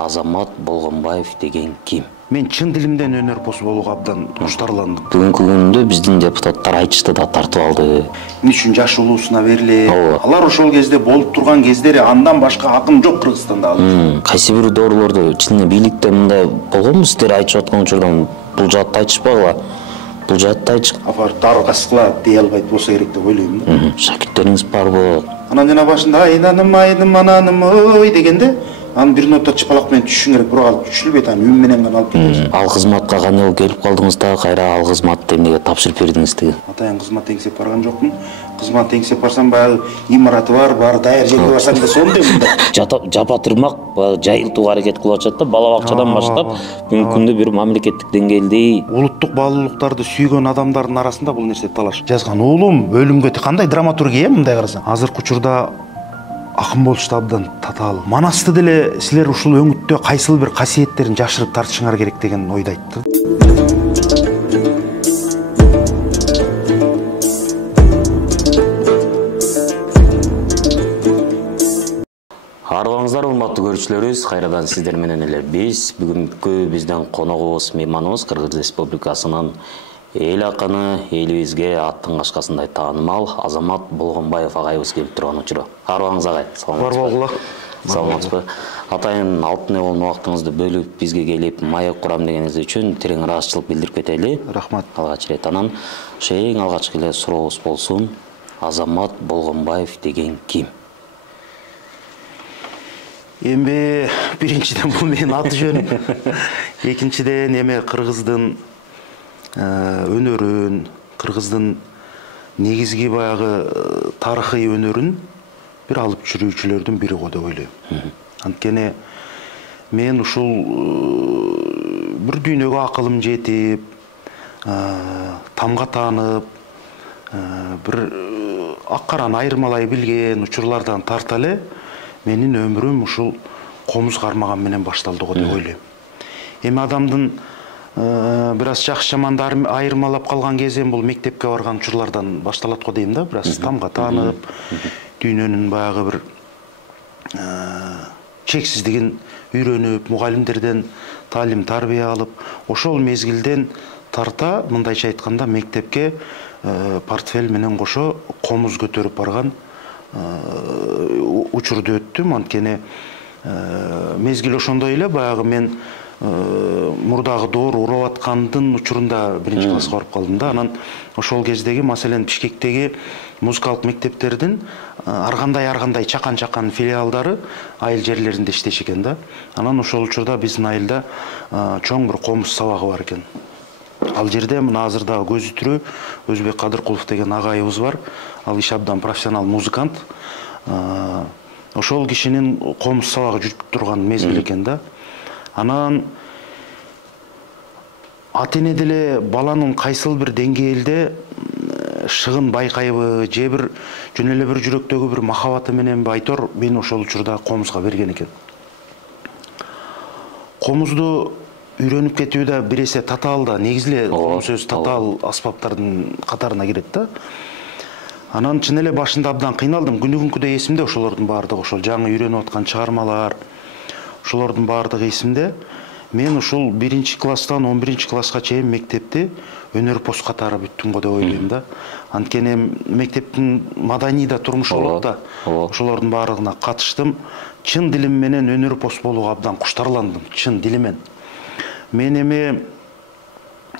Азамат Болгонбаев деген ким? Мен чын дилимден өнөрпоз болууга абдан куштарландым. Бүгүнкү күндө биздин депутаттар айтышты да тартып алды. Эмне үчүн жаш улуусуна берилет? Алар ошол кезде болуп турган кездери андан башка акым жок Кыргызстанда. Кайсы бир доорулорду чын бийликте мындай болгонбу, сиздер айтышып аткан учурда бул жаатта айтышпагыла? Бул жаатта айтыш. Дары каскыла дей албайт болсо керек деп ойлойм да. Шакирттериңиз барбы? Анан жана башында айнаным ананым ой дегенде аны бир нота чыпалак менен түшүшүң керек, бирок ал түшүлбөйт, аны үн менен гана алып кетесиң. Ал кызматка кандай болуп келип калдыңыз да, кайра ал кызматты эмнеге тапшырып бердиңиз тиги? Атайын кызмат теңсеп барган жокмун. Кызмат теңсеп барсам баягы имараты бар, баары даяр жерге барсам да сондай мындай. Жапатырмак жайылтууга аракет кылып атышат да, бала бакчадан баштап бүгүнкү күндө бир мамлекеттик деңгээлде улуттук баалуулуктарды сүйгөн адамдардын арасында бул нерсе талаш. Жазган уулум өлүмгө кандай драматургия мындай карасаң. Азыркы учурда акын болушту абдан татаал. Манасты деле силер ушул өңүттө кайсыл бир касиеттерин жашырып тартышыңар керек деген ойду айтты. Арыбаңыздар, урматтуу көрүүчүлөрүбүз, кайрадан сиздер менен эле биз бүгүнкү биздин коногубуз, мейманыбыз Кыргыз Республикасынын эл акыны, элибизге аттын кашкасындай таанымал Азамат Болгонбаев агайыбыз келип турган учуру. Арыбаңыз агай, саламатсызбы? Саламатсызбы? Атайын алтын болгон убактыңызды бөлүп бизге келип маек курам дегениңиз үчүн терең ыраазычылык билдирип кетели. Рахмат. Алгач ирет. Анан эң алгачкы эле сурообуз болсун. Азамат Болгонбаев деген ким? Эми биринчиден бул менин аты жөнүм. Экинчиден эми Кыргыздын өнөрүн, Кыргыздын негизги баягы тарыхый өнөрүн бир алып жүрүүчүлөрдүн бири го деп ойлойм. Анткени мен ушул бир дүйнөгө акылым жетип, тамга таанып, бир ак караны айырмалай билген учурлардан тарта эле менин өмүрүм ушул комуз кармаган менен башталды го деп ойлойм. Эми адамдын бир аз жакшы жаманды айырмалап калган кези бул мектепке барган учурлардан башталат го дейм да, бир аз тамга таанып, дүйнөнүн баягы бир чексиздигин үйрөнүп, мугалимдерден таалим тарбия алып, ошол мезгилден тарта мындайча айтканда мектепке портфель менен кошо комуз көтөрүп барган учурду өттүм. Анткени мезгил ошондой эле, баягы мен мурдагы доор урап аткандын учурунда биринчи класска барып калдым да. Анан ошол кездеги, маселен, Бишкектеги музыкалык мектептердин ар кандай чакан филиалдары айыл жерлеринде иштеши экен да. Анан ошол учурда биздин айылда чоң бир комуз сабагы бар экен. Ал жерде мына азыр дагы көзү тирүү Өзбек Кадыркулов деген агайыбыз бар. Ал иш абдан профессионал музыкант. Ошол кишинин комуз сабагы жүрүп турган мезгил экен да. Анан ата-эне деле баланын кайсыл бир деңгээлде шыгын байкайбы, же бир жөн эле бир жүрөктөгү бир махабаты мененби айтор, мени ошол учурда комузга берген экен. Комузду үйрөнүп кетүү да бир эсе татаал да, негизи эле комуз сөз татаал аспаптардын катарына кирет да. Анан чын эле башында абдан кыйналдым. Күнүгүнкүдөй эсимде ошолордун баардыгы, ошол жаңы үйрөнүп аткан чыгармалар, ошолордун баардыгы эсимде. Мен ушул 1-класстан 11-класска чейин мектепти өнөрпоз катары бүттүм го деп ойлойм да. Анткени мектептин маданий да, турмуш болот да. Ошолордун баардыгына катыштым. Чын дилим менен өнөрпоз болууга абдан куштарландым, чын дилимен. Мен эми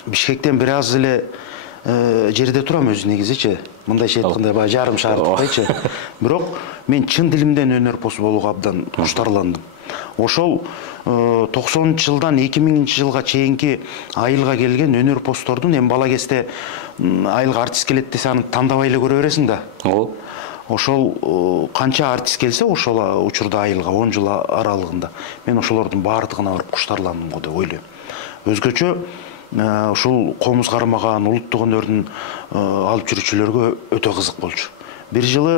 Бишкектен бир аз эле жерде турам өзү негизичи. Мындайча айтканда баягы жарым шаардыкчы. Бирок мен чын дилимден өнөрпоз болууга абдан куштарландым. Ошол 90-жылдан 2000-жылга чейинки айылга келген өнөрпоздордун, эми бала кезде айылга артист келет десе аны тандабай эле көрө бересиң да. Ошол канча артист келсе ошол учурда айылга 10 жыл аралыгында мен ошолордун баардыгына барып куштарландым го деп ойлойм. Өзгөчө ушул комуз кармаган улуттук өнөрдүн алып жүрүүчүлөргө өтө кызык болчу. Бир жылы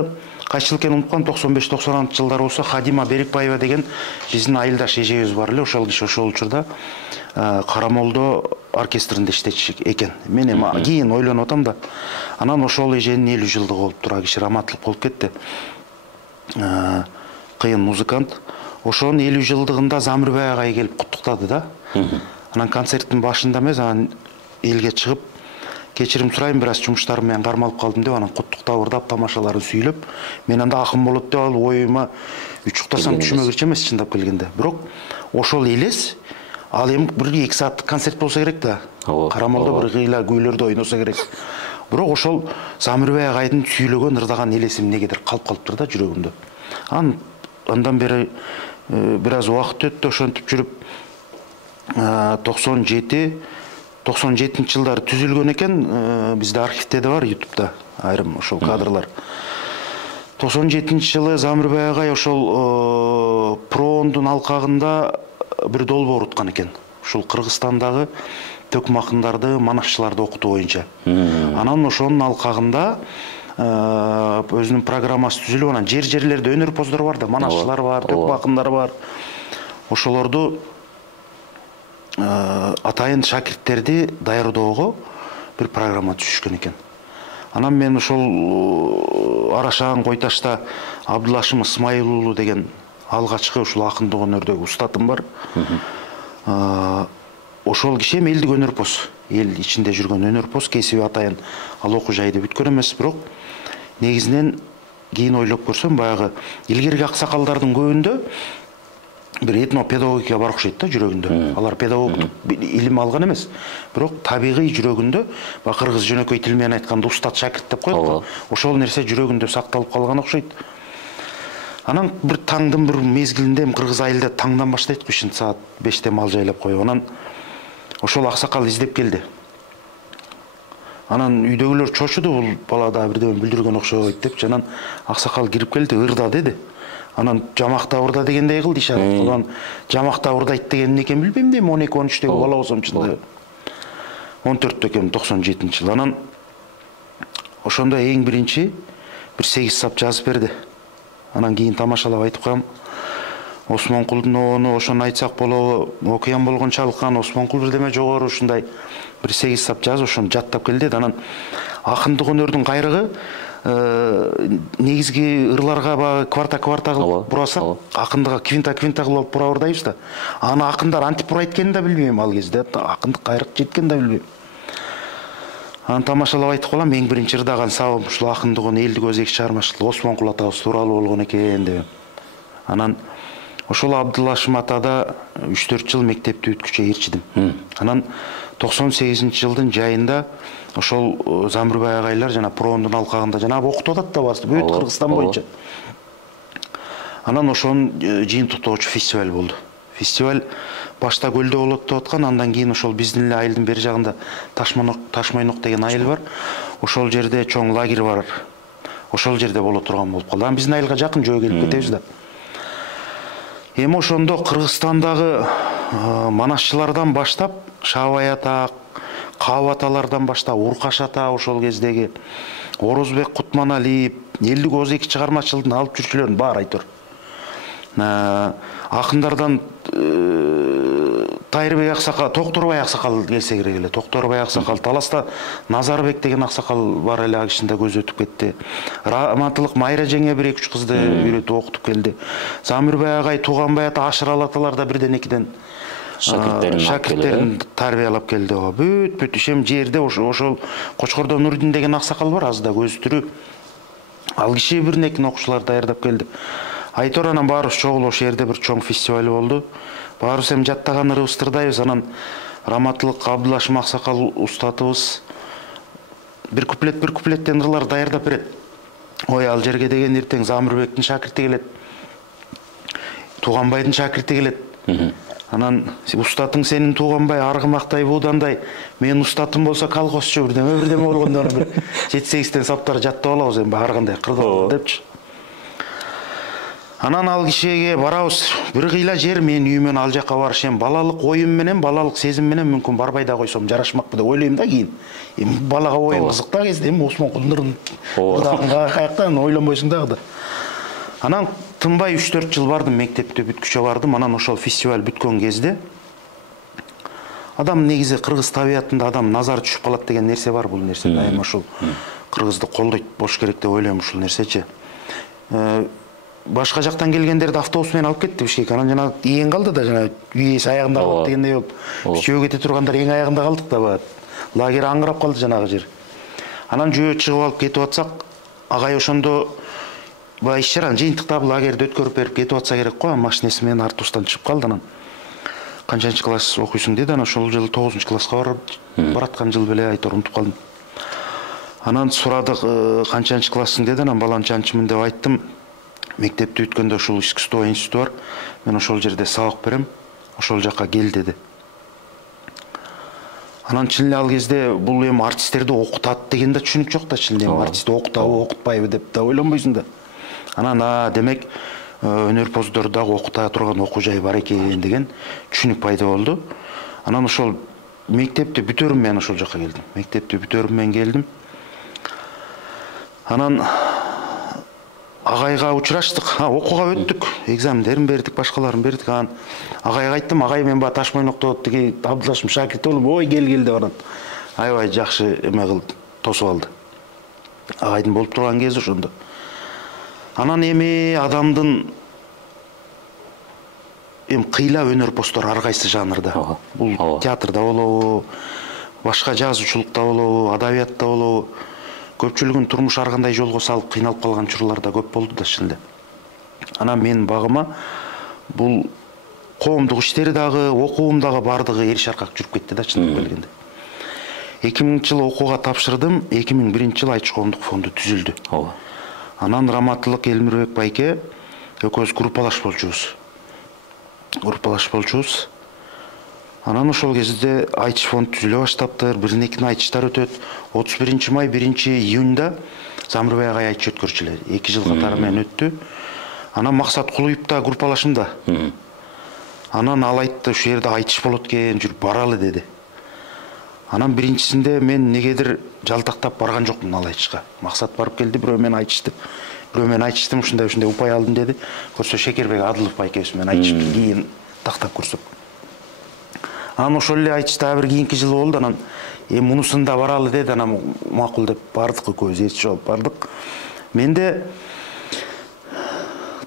кайсы жыл экенин унуткам, 95-96-жылдар болсо Хадима Берикбаева деген биздин айылдаш эжебиз бар эле. Ошол киши ошол учурда Карамолдо оркестринде иштечү экен. Мен эми кийин ойлонуп атам да. Анан ошол эженин 50 жылдыгы болуп тура, киши раматтылык болуп кетти. Кыйын музыкант. ошонун 50 жылдыгында Замирбай агай келип куттуктады да. Анан концерттин башында эмес, анан элге чыгып, кечирим сурайм, бир аз жумуштарым менен кармалып калдым деп, анан куттуктап ырдап, тамашаларын сүйлөп, мен анда акын болот деп алып оюма учуктасам түшүмө кирчү эмес чындап келгенде. Бирок ошол элес ал эми 1-2 сааттык концерт болсо керек да. Карамолдо бир кыйла күүлөрдү ойносо керек. Бирок ошол Замирбай агайдын сүйлөгөн, ырдаган элесим негедир калып калыптыр да жүрөгүмдө. Андан бери бир аз убакыт өттү, ошентип жүрүп 97-97 жылдары түзүлгөн экен, бизде архивте да бар, YouTube'да айрым ошол кадрлар. 97 жылы Замирбай агай ошол Проондун алкагында бир долбоор уткан экен. Ушул Кыргызстандагы төкүм акындарды, манашчыларды окутуу боюнча. Анан ошонун алкагында өзүнүн программасы түзүлүп, анан жерлерде өнөрпоздор бар да, манашчылар бар, төкүм акындары бар. Ошолорду атайын шакирттерди даярдоого бир программа түзүшкөн экен. Анан мен ошол Арашаган Койташта Абдылашым Исмайыл уулу деген алгачкы ушул акындык өнөрдөгү устатым бар. Ошол киши эми элдик өнөрпоз, эл ичинде жүргөн өнөрпоз, кесиби атайын ал окуу жайды бүткөн эмес, бирок негизинен кийин ойлоп көрсөм, баягы илгерки аксакалдардын көбүндө бир этно-педагогика бар окшойт да жүрөгүндө. Алар педагогдук илим алган эмес, бирок табигый жүрөгүндө, ба кыргыз жөнөкөй тил менен айтканда устат шакирт деп коет. Ошол нерсе жүрөгүндө сакталып калган окшойт. Анан бир таңдын бир мезгилинде кыргыз айылда таңдан баштайт кышын саат 5-те мал жайлап коюп. Анан ошол аксакал издеп келди. Анан үйдөгүлөр чочуду, бул бала да бирдеме билдирген окшойт депчи. Анан аксакал кирип келди, ырда деди. Анан жамакта ырда дегендей кылды ишарат. Анан жамакта ырдайт деген экен билбейм дейм, 12-13-төгү бала болсом чында. 14 экен, 97-жыл. Анан ошондо эң биринчи бир 8 сап жазып берди. Анан кийин тамашалап айтып коем. Осмонкулдун обону ошону айтсак болобу, окуян болгон чалкан, Осмонкул бирдеме жогору ушундай бир 8 сап жазып, ошону жаттап кел деди. Анан акындык өнөрдүн кайрыгы негизги ырларга кварта кылып бурасак, акындыга квинта кылып бура ырдайбыз да. Аны акындар антип бура эткенин да билбейм ал кезде. Акындык кайрык жеткенин да билбейм. Анан тамашалап айтып калам, эң биринчи ырдаган сабым ушул акындыгын элдик өзек чыгармачылык Осмонкул атабыз тууралуу болгон экен деп. Анан ошол Абдылашым атада 3-4 жыл мектепти бүткүчө ээрчидим. Анан 98-жылдын жайында ошол Замирбай агайлар жана Проондун алкагында жанагы окутуп атат да баасы бүт Кыргызстан боюнча. Анан ошонун жыйынтыктоочу фестиваль болду. Фестиваль башта көлдө болот деп аткан, андан кийин ошол биздин эле айылдын бери жагында Ташмойнок деген айыл бар. Ошол жерде чоң лагерь бар. Ошол жерде боло турган болуп калды. Анан биздин айылга жакын жөө келип кетебиз да. Эми ошондо Кыргызстандагы манашчылардан баштап, Шабай ата, Кабы аталардан баштап, Уркаш ата, ошол кездеги Орозбек Кутманалиев, элдик өзек чыгармачылыктын алып жүрчүлөрүн баары айтор. Акындардан Тайырбек аксакал, Токторбай аксакал келсе керек эле. Токторбай аксакал, Таласта Назарбек деген аксакал бар эле, ал кишинде көз өтүп кетти. Раматылык Майра жеңе 1-2 кызды үйрөтүп окутуп келди. Замирбай агай, Туганбай ата, Ашырал аталар да бирден экиден шакирттерин тарбиялап келди. Бүт ишем жерде ошол Кочкордо Нурдин деген аксакал бар, азда көз түрү. Ал киши бирнекин окуучулар даярдап келди. Айтор анан баарыбыз чогулуп ошол жерде бир чоң фестиваль болду. Баарыбыз эми жаттаган ырыбызды ырдайбыз. Анан Раматылык Абдылашым аксакал устатыбыз бир куплеттен ырлар даярдап берет. Ой, ал жерге деген эртең Замирбектин шакирти келет, Туганбайдын шакирти келет. Анан устатың сенин Туганбай аргымактай буудандай, мен устатым болсо колхозчу бирдеме болгондо бир 7-8тен саптар жаттап алабыз эми ар кандай кырдык депчи. Анан ал кишиге барабыз, бир кыйла жер менин үйүмөн ал жакка барыш, эми балалык оюм менен, балалык сезим менен мүмкүн барбай да койсом жарашмакпы деп ойлойм да кийин. Эми балага оюн кызык да кезде, эми Осмонкулдун каяктан ойлонбойсуң дагы да. Анан тынбай 3-4 жыл бардым, мектепти бүткүчө бардым. Анан ошол фестиваль бүткөн кезде адам негизи кыргыз табиятында адам назар түшүп калат деген нерсе бар, бул нерсе дайыма ошол кыргызды колдойт болуш керек деп ойлойм ушул нерсечи. башка жактан келгендерди автобус менен алып кетти Бишкекке. Анан жана эң калды да жана үй ээси аягында калды дегендей болуп. Биз жөө кете тургандар эң аягында калдык да бат. Лагерь аңгырап калды жанагы жер. Анан жөө чыгып алып кетип атсак, агай ошондо баягы иш чараны жыйынтыктап лагерди өткөрүп берип кетип атса керек го. Машинеси менен автобустан чыгып калды анан. Канчанчы класс окуйсуң деди. Анан ошол жылы 9-класска бараткан жыл беле айтор унутуп калдым. Анан сурадык, канчанчы классың деди. Анан баланчанчымын деп айттым. Мектепти бүткөндө ушул искусство институту бар. Мен ошол жерде сабак берем. Ошол жака кел деди. Анан чын эле ал кезде бул эми артисттерди окутат деген да түшүнүк жок да, чын эле артистти окутабы, окутпайбы деп да ойлонбойсуң да. Анан демек өнөрпоздор дагы окута турган окуу жай бар экен деген түшүнүк пайда болду. Анан ошол мектепти бүтөрүм менен ошол жака келдим. Мектепти бүтөрүм менен келдим. Анан агайга учураштык, окууга өттүк, экзамендерин бердик, башкаларын бердик. Анан агайга айттым, агай мен баягы Ташмойнокто тиги Абдулашым шакирти болуп, ой кел деп анан аябай жакшы эме кылды, тосуп алды. Агайдын болуп турган кези ошондо. Анан эми адамдын кыйла өнөрпоздор ар кайсы жанрда. Бул театрда болобу, башка жазуучулукта болобу, адабиятта болобу, көпчүлүгүн турмуш ар кандай жолго салып кыйналып калган чурлар да көп болду да чын эле. Анан менин багыма бул коомдук иштери дагы, окуум дагы бардыгы эри шаркак жүрүп кетти да чындап келгенде. 2000-жылы окууга тапшырдым, 2001-жылы Айчы коомдук фонду түзүлдү. Анан Раматылык Элмирбек байке экөөбүз группалаш болчубуз. Анан ошол кезде Айчы фонд түзүлө баштаптыр, бирин экин айтыштар өтөт. 31 май, 1 июнда Замирбай агай айтыш өткөрчү эле. 2 жыл катары менен өттү. Анан Максат Кулуевда группалашымда. Анан ал айтты, ушул жерде айтыш болот экен, жүрүп баралы деди. Анан биринчисинде мен негедир жалтактап барган жокмун ал айтышка. Максат барып келди, бирөө мен айтышты. Бирөө мен айтыштым, ушундай упай алдым деди. Көрсө Шекербек Адылов байкебиз менен айтышып кийин тактап көрсөк. Анан ошол эле айтышта бир кийинки жылы болду. Анан мунусунда баралы деди. Анан макул деп бардык, экөөбүз ээрчи болуп бардык. Менде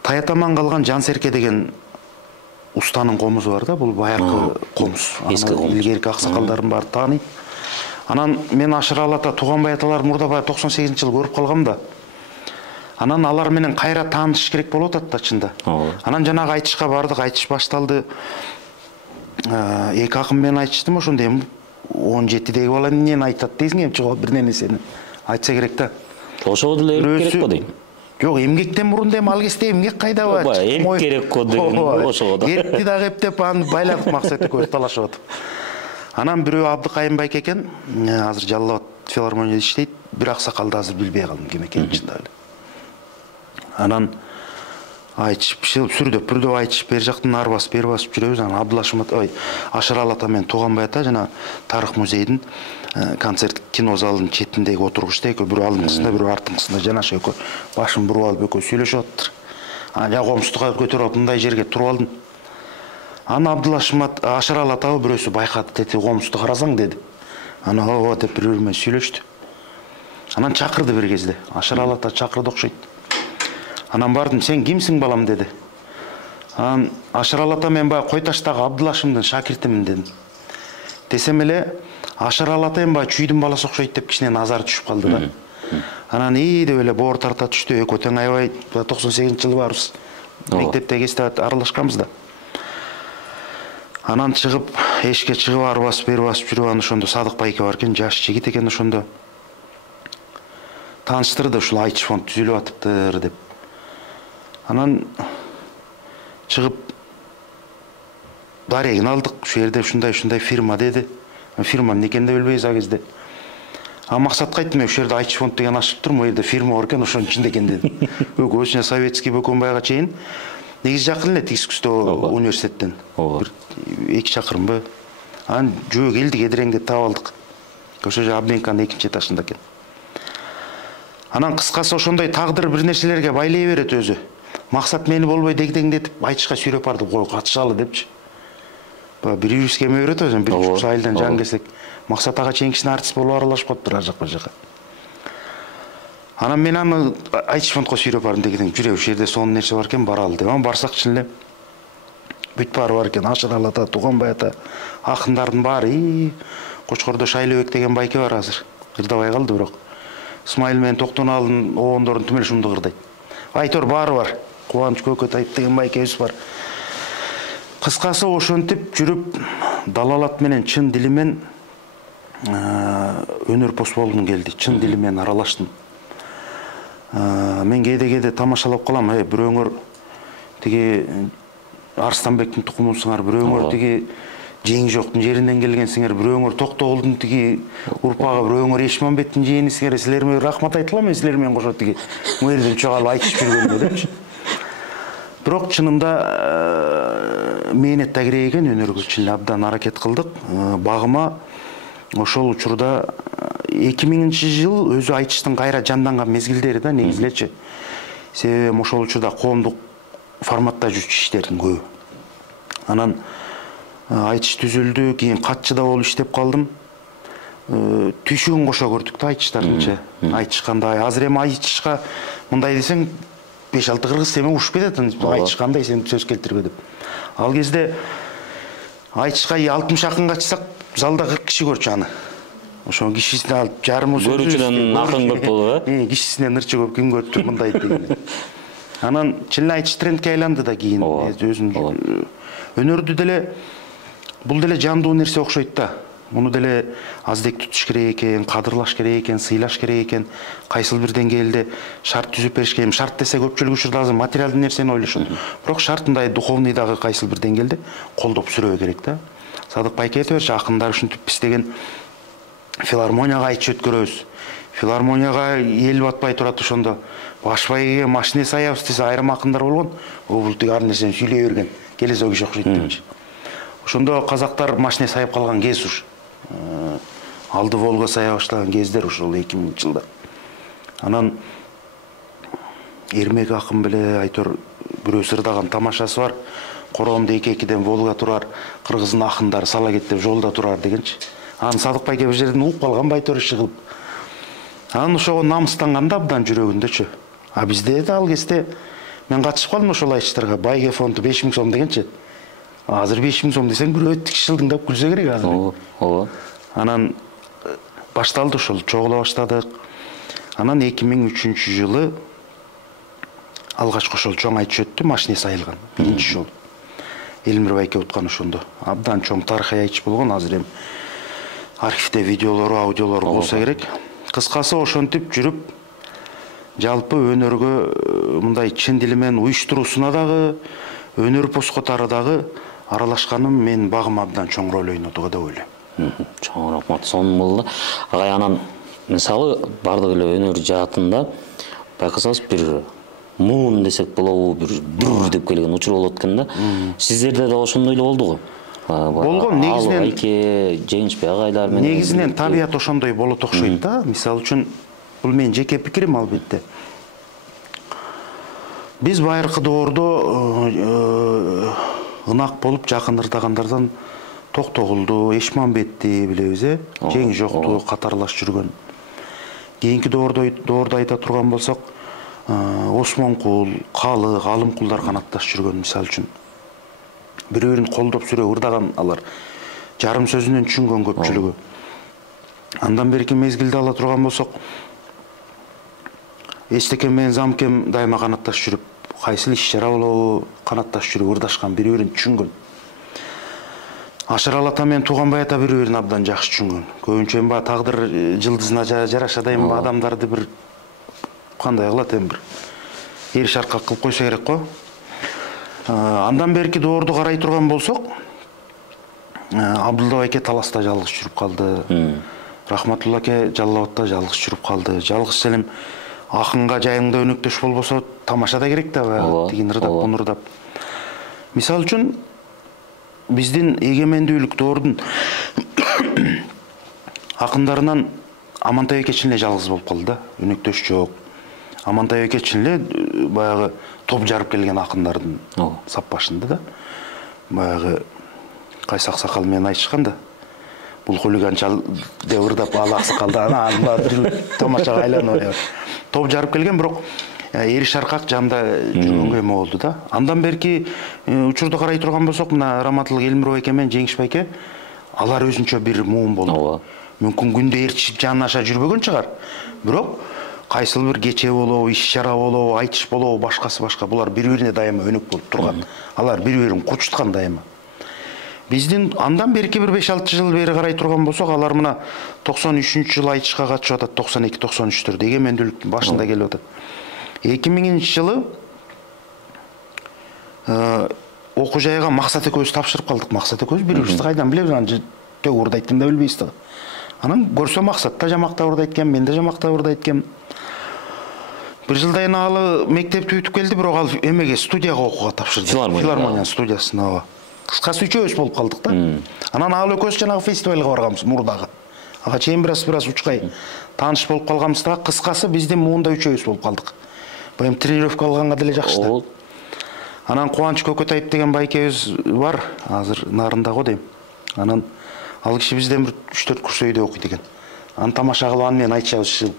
Таятаман калган Жансерке деген устанын комузу бар да, бул баягы комуз. Илгерки аксакалдардын баары тааныйт. Анан мен Ашыралы ата, Туганбай аталар мурда баягы 98-жылы көрүп калгам да. Анан алар менен кайра таанышыш керек болуп атат да чында. Анан жанагы айтышка бардык, айтыш башталды. Эки акым менен айтыштым, ошондо эми 17-деги бала эмнени айтат дейсиң, эми чыгып бир нерсени айтса керек да. Ошого деле керек го дейм. Жок, эмгектен мурун да ал кезде эмгек кайдабы? Эрк керек го деген ошого да. Эркти дагы эптеп аны байладык, Максат экөөбүз талашып атып. Анан бирөө Абдыкайым байке экен, азыр Жалал Абад филармонияда иштейт. Бир аксакалды азыр билбей калдым ким экенин чындап эле. Анан айтышып, сүрдөп айтышып, бер жактан ар басып, бер басып жүрөбүз. Анан Абдулашым ата, Ашыралы ата менен Туганбай ата жана Тарых музейдин концерт кино залынын четиндеги отургучта экөө бирөө алдыңкысында, бирөө артыңкысында жанаша экөө башын буруп алып экөө сүйлөшүп атыптыр. Анан я комузду көтөрүп алып мындай жерге туруп алдым. Анан Абдулашым ата, Ашыралы ата бирөөсү байкады, деди, комузду карасаң деди. Анан ооба деп бири-бири менен сүйлөштү. Анан чакырды бир кезде. Ашыралы ата чакырды окшойт. Анан бардым, сен кимсиң балам деди. Анан Ашыралы ата, мен баягы Кой Таштагы Абдулашымдын шакиртимин дедим. Десем эле Ашыралы ата баягы чүйдүн баласы окшойт деп кичине назары түшүп калды да. Анан деп эле боор тарта түштү. Экөө тең аябай 98-жылы барыбыз мектепте кестеп аралашканбыз да. Анан чыгып, эшикке чыгып ар басып, бер басып жүрүп, анан ошондо Садык байке бар экен, жаш жигит экен ошондо. Тааныштырды, ушул Айчы фонд түзүлүп атыптыр деп. Анан чыгып дарегин алдык, ушул жерде ушундай фирма деди. Фирманын экенин да билбейбиз ал кезде. Максатка айттым, ушул жерде Айчы фонд деген ачылып тур, могу жерде фирма бар экен, ошонун ичинде экен деди. Өзүнө советский бөкөнбайга чейин негизи жакын эле искусство университеттен. Бир 2 чакырымбы. Анан жөө келдик, эдиреңдеп таап алдык. Ошо же Абменканын 2-чи этажында экен. Анан кыскасы ошондой тагдыр бир нерселерге байлай берет өзү. Максат мени болбой дегдеңдетип айтышка сүйрөп барды, кой катышалы депчи. Бири-бирибизге эме берет өзү, 1,5 айылдан жан келсек. Максат ага чейин кичине артист болуп аралашып калыптыр ар жакка. Анан мен аны айтышмантқа сүйреп бардым деген жүре ушул жерде сонун нерсе бар экен баралы деп. Анан барсак чын эле бүт баары бар экен. Ашыралы ата, Туганбай ата, акындардын баары. Кочкордо Шайлыбек деген байке бар азыр. Кырдабай калды бирок. Исмайыл менен Токтоналдын обондорун түмел ушунду кырдайт. Айтор баары бар. Кубаныч Көкөтаев деген байкебиз бар. Кыскасы ошентип жүрүп далалат менен чын дилимен өнөр посболгум келди. Чын дилимен аралаштым. Мен кээде тамашалап калам. Бирөөңөр тиги Арстанбектин тукумусуңар, бирөөңөр тиги Жең жоктун жеринден келгенсиңер, бирөөңөр Токтогулдун тиги урпагы, бирөөңөр Эшмамбеттин жээнисиңер, силерге рахмат айтылам, силер менен кошо тиги мэрден чогалып айтышып жүргөнгө депчи. Бирок чынында мээнет да керек экен, өнөргө чын абдан аракет кылдык. Багыма ошол учурда 2000-жыл өзү айтыштын кайра жанданган мезгилдери да негизи элечи. Себеби ошол учурда коомдук форматта жүрчү иштердин көбү. Анан айтыш түзүлдү, кийин катчы да болуп иштеп калдым. Түйшүгүн кошо көрдүк да айтыштардынча. Айтыш кандай, азыр эми айтышка мындай десең 5-6 кыргыз теме ушуп кетет, айтыш кандай сен сөз келтирбе деп. Ал кезде айтышка 60 акын качсак, залда 40 киши көрчү аны. Ошо кишисине алып жарымы сөз көрүүчүдөн акын көп болуп, кишисинен ырчы көп ким көрүптүр мындай деген. Анан чын айтыш трендке айланды да кийин өзүм өнөрдү деле бул деле жандуу нерсе окшойт да. Муну деле аздек тутуш керек экен, кадырлаш керек экен, сыйлаш керек экен. Кайсыл бир деңгээлде шарт түзүп бериш керек. Шарт десе көпчүлүк учурда азыр материалдык нерсени ойлошот. Бирок шарт мындай духовный дагы кайсыл бир деңгээлде колдоп сүрөө керек да. Садык байке айта берчи, акындар ушинтип биз деген филармонияга айтыш өткөрөбүз. Филармонияга эл батпай турат ошондо. Башбайге машине саябыз десе айрым акындар болгон. Бул тиги ар нерсени сүйлөй берген. Келесок иш окшойт депчи. Ошондо казактар машине саяп калган кез уж. Алды Волга сая баштаган кездер ошол 2000-жылда. Анан Эрмек акын беле айтор бирөө сырдаган тамашасы бар. Короомдо эки-экиден Волга турар, кыргыздын акындары сала кеттеп жолдо турар дегенчи. Анан Садык байке бир жерден угуп калган байтор иши кылып. Анан ошого намыстанганда абдан жүрөгүндөчү. А бизде да ал кезде мен катышып калдым ошол айтыштарга. Байге фонду 5000 сом дегенчи. Азыр 5000 сом десең бирөө өттүк жылдыңдап күлсө керек азыр. Ооба. Анан башталды ошол, чогула баштадык. Анан 2003-жылы алгачкы ошол чоң айтыш өттү, машине сайылган. Биринчи жолу. Элмир байке уткан ошондо. Абдан чоң тарыхый айтыш болгон, азыр эми архивде видеолору, аудиолору болсо керек. Кыскасы ошентип жүрүп, жалпы өнөргө мындай чын дили менен уюштуруусуна дагы, өнөр поскотары дагы аралашканым мен багым абдан чоң роль ойнотуга деп ойлойм. Чоң рахмат, сонун болду. Агай, анан мисалы бардык эле өнөр жаатында байкасаңыз бир муун десек болобу, бир дүр деп келген учур болот экен да. Сиздерде да ошондой эле болдуго? Болгон негизинен байке, Жеңишбек агайлар менен. Негизинен табият ошондой болот окшойт да. Мисалы үчүн бул менин жеке пикирим албетте. Биз байыркы доордо ынак болуп жакын ырдагандардан Токтогулду, Эшмамбетти билебиз, Жең жокту катарлаш жүргөн. Кийинки доордо айта турган болсок, Осмонкул, Калык, Алымкулдар канатташ жүргөн, мисалы үчүн. Бири-бирин колдоп сүрөп ырдаган алар. Жарым сөзүнөн түшүнгөн көпчүлүгү. Андан берки мезгилде ала турган болсок, Эстекен менен Замкем дайыма канатташ жүрүп, кайсыл иш-чара болобу канатташ жүрүп ырдашкан, бири-бирин түшүнгөн. Ашыралы ата менен Туганбай ата бири-бирин абдан жакшы түшүнгөн. Көбүнчө эми тагдыр жылдызына жараша да эми адамдарды бир кандай кылат эми бир эр шаркак кылып койсо керек го. Андан берки доорду карай турган болсок, Абдулла байке Таласта жалгыз жүрүп калды. Рахматулла аке Жалал Абадта жалгыз жүрүп калды. Жалгыз селем акынга жайыңда өнөктөш болбосо тамаша да керек да, тигин ырдап, буну ырдап. Мисалы үчүн биздин эгемендүүлүк доордун акындарынан Амантай эке чын эле жалгыз болуп калды да, өнөктөш жок. Амантай эке чын эле баягы топ жарып келген акындардын сап башында да. Баягы Кайсак сакал менен айтышкан да. бул хулиганчал деп ырдап алаксы калды. Анан тамашага айланып эле топ жарып келген, бирок эри шаркак жанында жүргөнгө эме болду да. Андан берки учурду карай турган болсок, мына Раматылык Элмиров эке менен Жеңиш байке алар өзүнчө бир муун болду. Мүмкүн күндө ээрчишип жанына аша жүрбөгөн чыгар. Бирок кайсыл бир кече болобу, иш чара болобу, айтыш болобу, башкасы башка, булар бири-бирине дайыма өнөк болуп турган. Алар бири-бирин курчуткан дайыма. Биздин андан берки бир 5-6 жыл бери карай турган болсок, алар мына 93-жылы айтышка катышып атат, 92-93-төр эгемендүүлүктүн башында келип атат. 2000-жылы окуу жайга Максат экөөбүз тапшырып калдык. Максат экөөбүз бири-бирибизди кайдан билебиз, аны төгүп урдайт да билбейбиз да. Анан көрсө Максат да жамакта урдайт экен, мен да жамакта урдайт экен. Бир жылдан алы мектепти бүтүп келди, бирок ал эмеге студияга окууга тапшырды. Филармониянын студиясына. Кыскасы үчөөбүз болуп калдык да. Анан ал экөөбүз жанагы фестивалга барганбыз Мурдага. Ага чейин бираз учкай тааныш болуп калганбыз да. Кыскасы биздин муунда үчөөбүз болуп калдык. Баягы тренировка алганга деле жакшы да. Анан Кубаныч Көкөтаев деген байкебиз бар, азыр Нарында го дейм. Анан ал киши бизден 3-4 курс өйдө окуйт экен. Аны тамаша кылып аны менен айтышабыз шылып.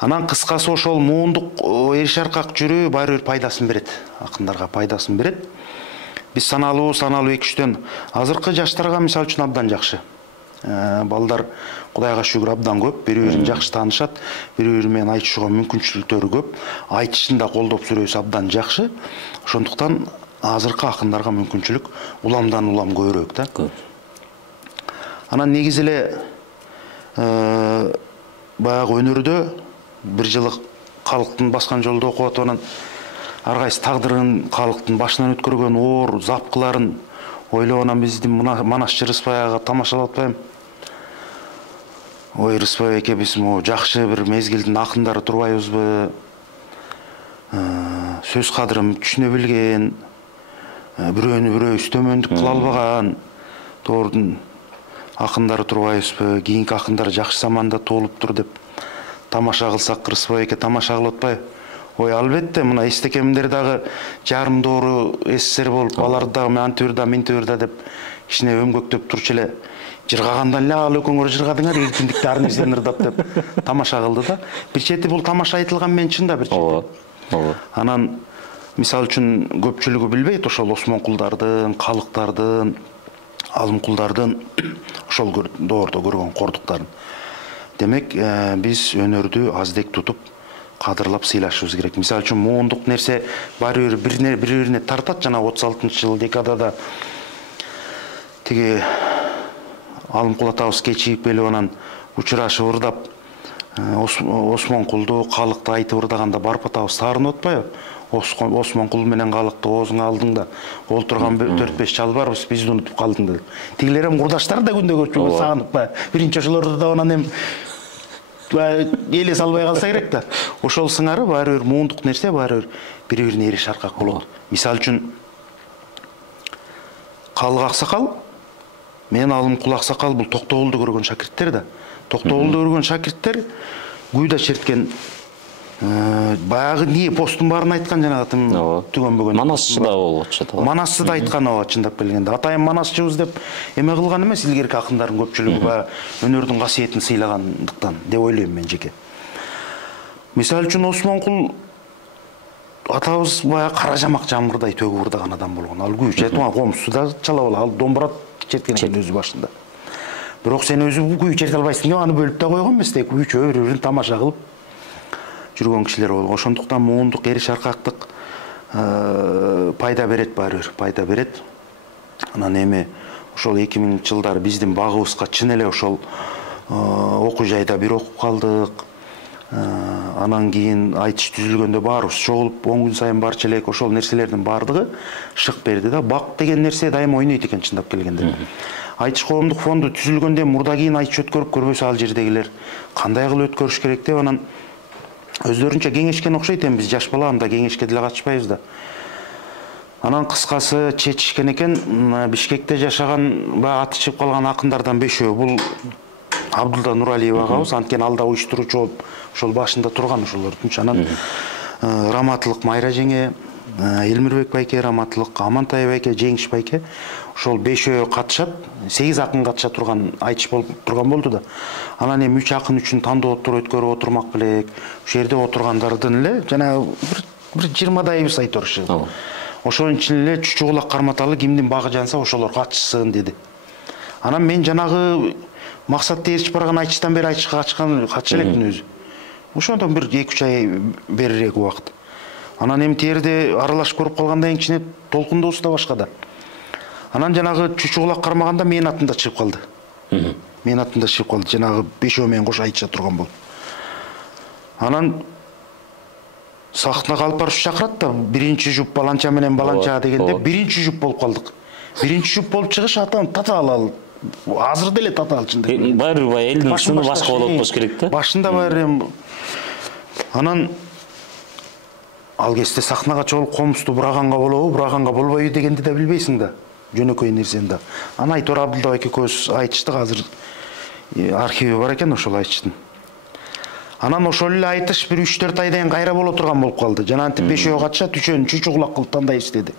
Анан кыскасы ошол муундук эри шаркак жүрүү баары бир пайдасын берет. Акындарга пайдасын берет. Биз саналуу 2-3төн азыркы жаштарга мисалы үчүн абдан жакшы. Балдар Кудайга шүгүр абдан көп, бири-бирин жакшы таанышат, бири-бири менен айтышууга мүмкүнчүлүктөрү көп. Айтышын да колдоп сүрөсү абдан жакшы. Ошондуктан азыркы акындарга мүмкүнчүлүк уламдан улам көбүрөөк да. Анан негизи эле баягы өнөрдө бир жылы калктын баскан жолдо окуп атып, анан ар кайсы тагдырын, калктын башынан өткөргөн оор запкыларын ойлоп, анан биздин Манасчы Рыспай ага тамашалап атпайм. Ой, Рыспай эке, биз жакшы бир мезгилдин акындары турбайбызбы? Сөз кадырын түшүнө билген, бирөөнү бирөө үстөмөндүк кыла албаган тоордун акындары турбайбызбы? Кийинки акындар жакшы заманда туулуптур деп тамаша кылсак, Рыспай эке тамаша кылып атпайбы? Ой, албетте, мына эстекемдер дагы жарым доору СССР болуп, аларды дагы антибир да, минтибир да деп кичине өмгөктөп турчу эле жыргагандан эле ал экөөңөр жыргадыңар, эркиндикти ар нерсени ырдап деп тамаша кылды да. Бир чети бул тамаша айтылган менен чында бир чети. Анан мисалы үчүн көпчүлүгү билбейт ошол Осмонкулдардын, Калыктардын, Алымкулдардын ошол доордо көргөн кордуктарын. Демек, биз өнөрдү аздек тутуп кадырлап сыйлашыбыз керек. Мисалы үчүн муундук нерсе баары бири-бирине тартат. Жана 36-жылы декадада тиги Алымкул атабыз кечигип келип, анан учурашып ырдап Осмонкулду, Калыкты айтып ырдаганда барып атабыз таарынып атпайбы? Осмонкул менен Калыкты оозуңа алдыңда олтурган 4-5 чал барбыз, бизди унутуп калдың деп. Тигилер эми курдаштар да күндө көрчү сагынып ба. Биринчи ошолорду да анан эми эле салбай калса керек да. Ошол сыңары баары бир муундук нерсе, баары бир бири-бирине эри шаркак болот. Мисалы үчүн Калык аксакал менен Алымкул аксакал бул Токтогулду көргөн шакирттер да. Токтогулду көргөн шакирттер күйдө черткен баягы не постун баарын айткан, жанагы түгөнбөгөн. Манасчы да болчу. Манасчы да айткан, чындап келгенде. Атайын манасчыбыз деп эме кылган эмес, илгерки акындардын көпчүлүгү өнөрдүн касиетин сыйлагандыктан деп ойлойм мен жеке. Мисалы үчүн Осмонкул атабыз баягы кара жамак жамгырдай төгүп ырдаган адам болгон. Ал күй черткен, комсу да чала бала, ал домбура черткен экен өзү башында. Бирок сен өзү күй черте албайсың деп аны бөлүп да койгон эмес, тек үчөө бири-бирин тамаша кылып жүргөн кишилер болгон. Ошондуктан муундук эри шаркактык пайда берет, баары бир пайда берет. Анан эми ошол 2000-жылдары биздин багыбызга чын эле ошол окуу жайда бир окуп калдык. Анан кийин айтыш түзүлгөндө баарыбыз чогулуп 10 күн сайын барчу элек, ошол нерселердин баардыгы шык берди да. Бак деген нерсе дайыма ойнойт экен, чындап келгенде. Айтыш коомдук фонду түзүлгөндө мурда кийин айтыш өткөрүп көрбөсө ал жердегилер кандай кылып өткөрүш керек деп анан өздөрүнчө кеңешкен окшойт. Эми биз жаш бала, анда кеңешке деле катышпайбыз да. Анан кыскасы чечишкен экен, Бишкекте жашаган баягы аты чыгып калган акындардан 5-өө бул Абдулда Нуралиев агабыз, анткени ал да уюштуруучу болуп ошол башында турган ошолордун. Анан Раматылык Майра жеңе, Элмирбек байке раматылык, Амантай байке, Жеңиш байке ошол 5 катышат, 8 акын катыша турган айтыш болуп турган болду да. Анан эми 3 акын үчүн тандоолор өткөрүп отурмак белек. Ошол жерде отургандардын эле жана бир 20дайыбыз айтырышы. Ошонун ичинде эле Чучугулак Карматалы кимдин багы жанса ошолор катышсын деди. Анан мен жанагы максатты ээрчип барган айтыштан бери айтышка катыша электин өзү. Ошондон бир 2-3 ай берирээк убакыт. Анан эми терде аралашып көрүп калгандан кийин кичине толкундоосу да башкада. Анан жанагы Чучугулак кармаганда менин атымда чыгып калды. Менин атымда чыгып калды. Жанагы 5 менен кош айтыша турган болуп. Анан сахнага алып барып чакырат да, биринчи жуп баланча менен баланча дегенде биринчи жуп болуп калдык. Биринчи жуп болуп чыгыш атам татаал. Азыр деле татаал чында. Баары элдин сыны башка болот болуш керек да. Башында баары анан ал кезде сахнага чогулуп комусту бураганга болобу, бураганга болбойбу дегенди да билбейсиң да. Жөнөкөй нерсени да. Аны Айтор Абдулла экөөбүз айтыштык, азыр архиви бар экен ошол айтыштын. Анан ошол эле айтыш бир 3-4 айдан кайра боло турган болуп калды. Жана антип 5 катышат, 3-өн Чучугулак кылып тандайбыз деди.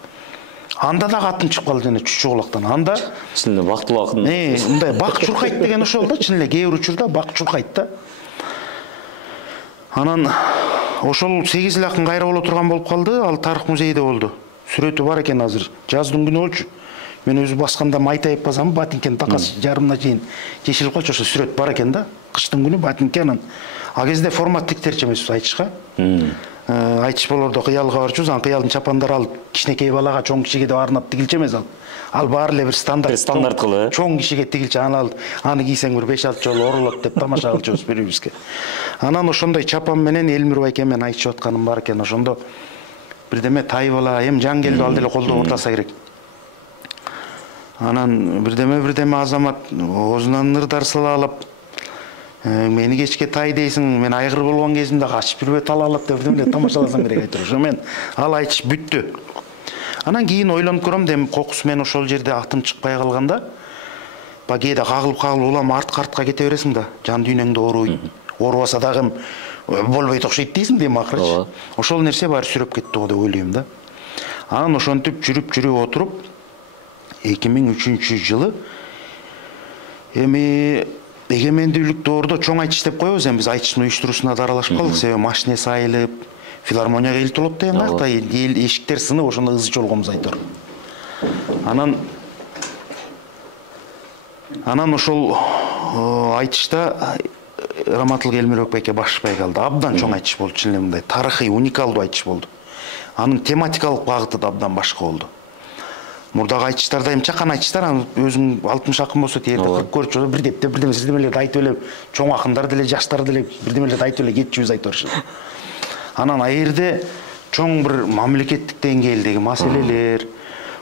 Анда да катын чыгып калды жана Чучугулактан. Анда чын эле бактылуу акын. Мындай бак чуркайт деген ошол да, чын эле кээ бир учурда бак чуркайт да. Анан ошол 8 акын кайра боло турган болуп калды. Ал тарых музейде болду. Сүрөтү бар экен азыр. Жаздын күнү болчу. Мен өзү басканда майтайып басам, батинкен такас жарымына чейин жешилип калчу, ошо сүрөт бар экен да. Кыштын күнү батинке анан. А кезде формат тиктерчи эмеспиз айтышка. Айтыш болорду, кыялга барчубуз, анан кыялдын чапандары ал кичинекей балага, чоң кишиге деп арнап тигилчү эмес ал. Ал баары эле бир стандарт кылы. Чоң кишиге тигилчү, аны кийсең бир 5-6 жолу орулат деп тамаша кылчубуз бири-бирибизге. Анан ошондой чапан менен Элмир байке менен айтышып атканым бар экен. Ошондо бирдеме тайып ала, эми жан келди, ал деле колдоп ортаса керек. Анан бирдеме Азамат оозунан ырдар сылалап, мени кечке тай дейсиң, мен айгыр болгон кезимде качып жүрбөй талалап деп бирдеме тамашаласаң керек айтыр. Ошо мен ал айтыш бүттү. Анан кийин ойлонуп көрөм, дем кокус мен ошол жерде атым чыкпай калганда, кээде кагылып улам артка кете бересиң да, жан дүйнөңдө ооруйт. Оорубаса дагы болбойт окшойт дейсиң дейм акырычы. Ошол нерсе баары сүрөп кетти го деп ойлойм да. Анан ошентип жүрүп отуруп 2003 жылы эми эгемендүүлүк доордо чоң айтыш деп коебуз, эми биз айтыштын уюштуруусуна да аралашып калдык, себеби машине сайылып, филармонияга эл толот деген акта, эшиктер сынып, ошондо ызы чолгонбуз Айтор. Анан ошол айтышта Раматылык Элмирбек байке башчыбай калды. Абдан чоң айтыш болду, чын эле мындай тарыхый, уникалдуу айтыш болду. Анын тематикалык багыты да абдан башка болду. Мурдагы айтыштарда эми чакан айтыштар, өзүң 60 акын болсо, терде 40 көрчү, бир деп бирдемелерди айтып эле, чоң акындар деле, жаштар деле бирдемелерди айтып эле кетчүбүз Айторчу. Анан аерде чоң бир мамлекеттик деңгээлдеги маселелер,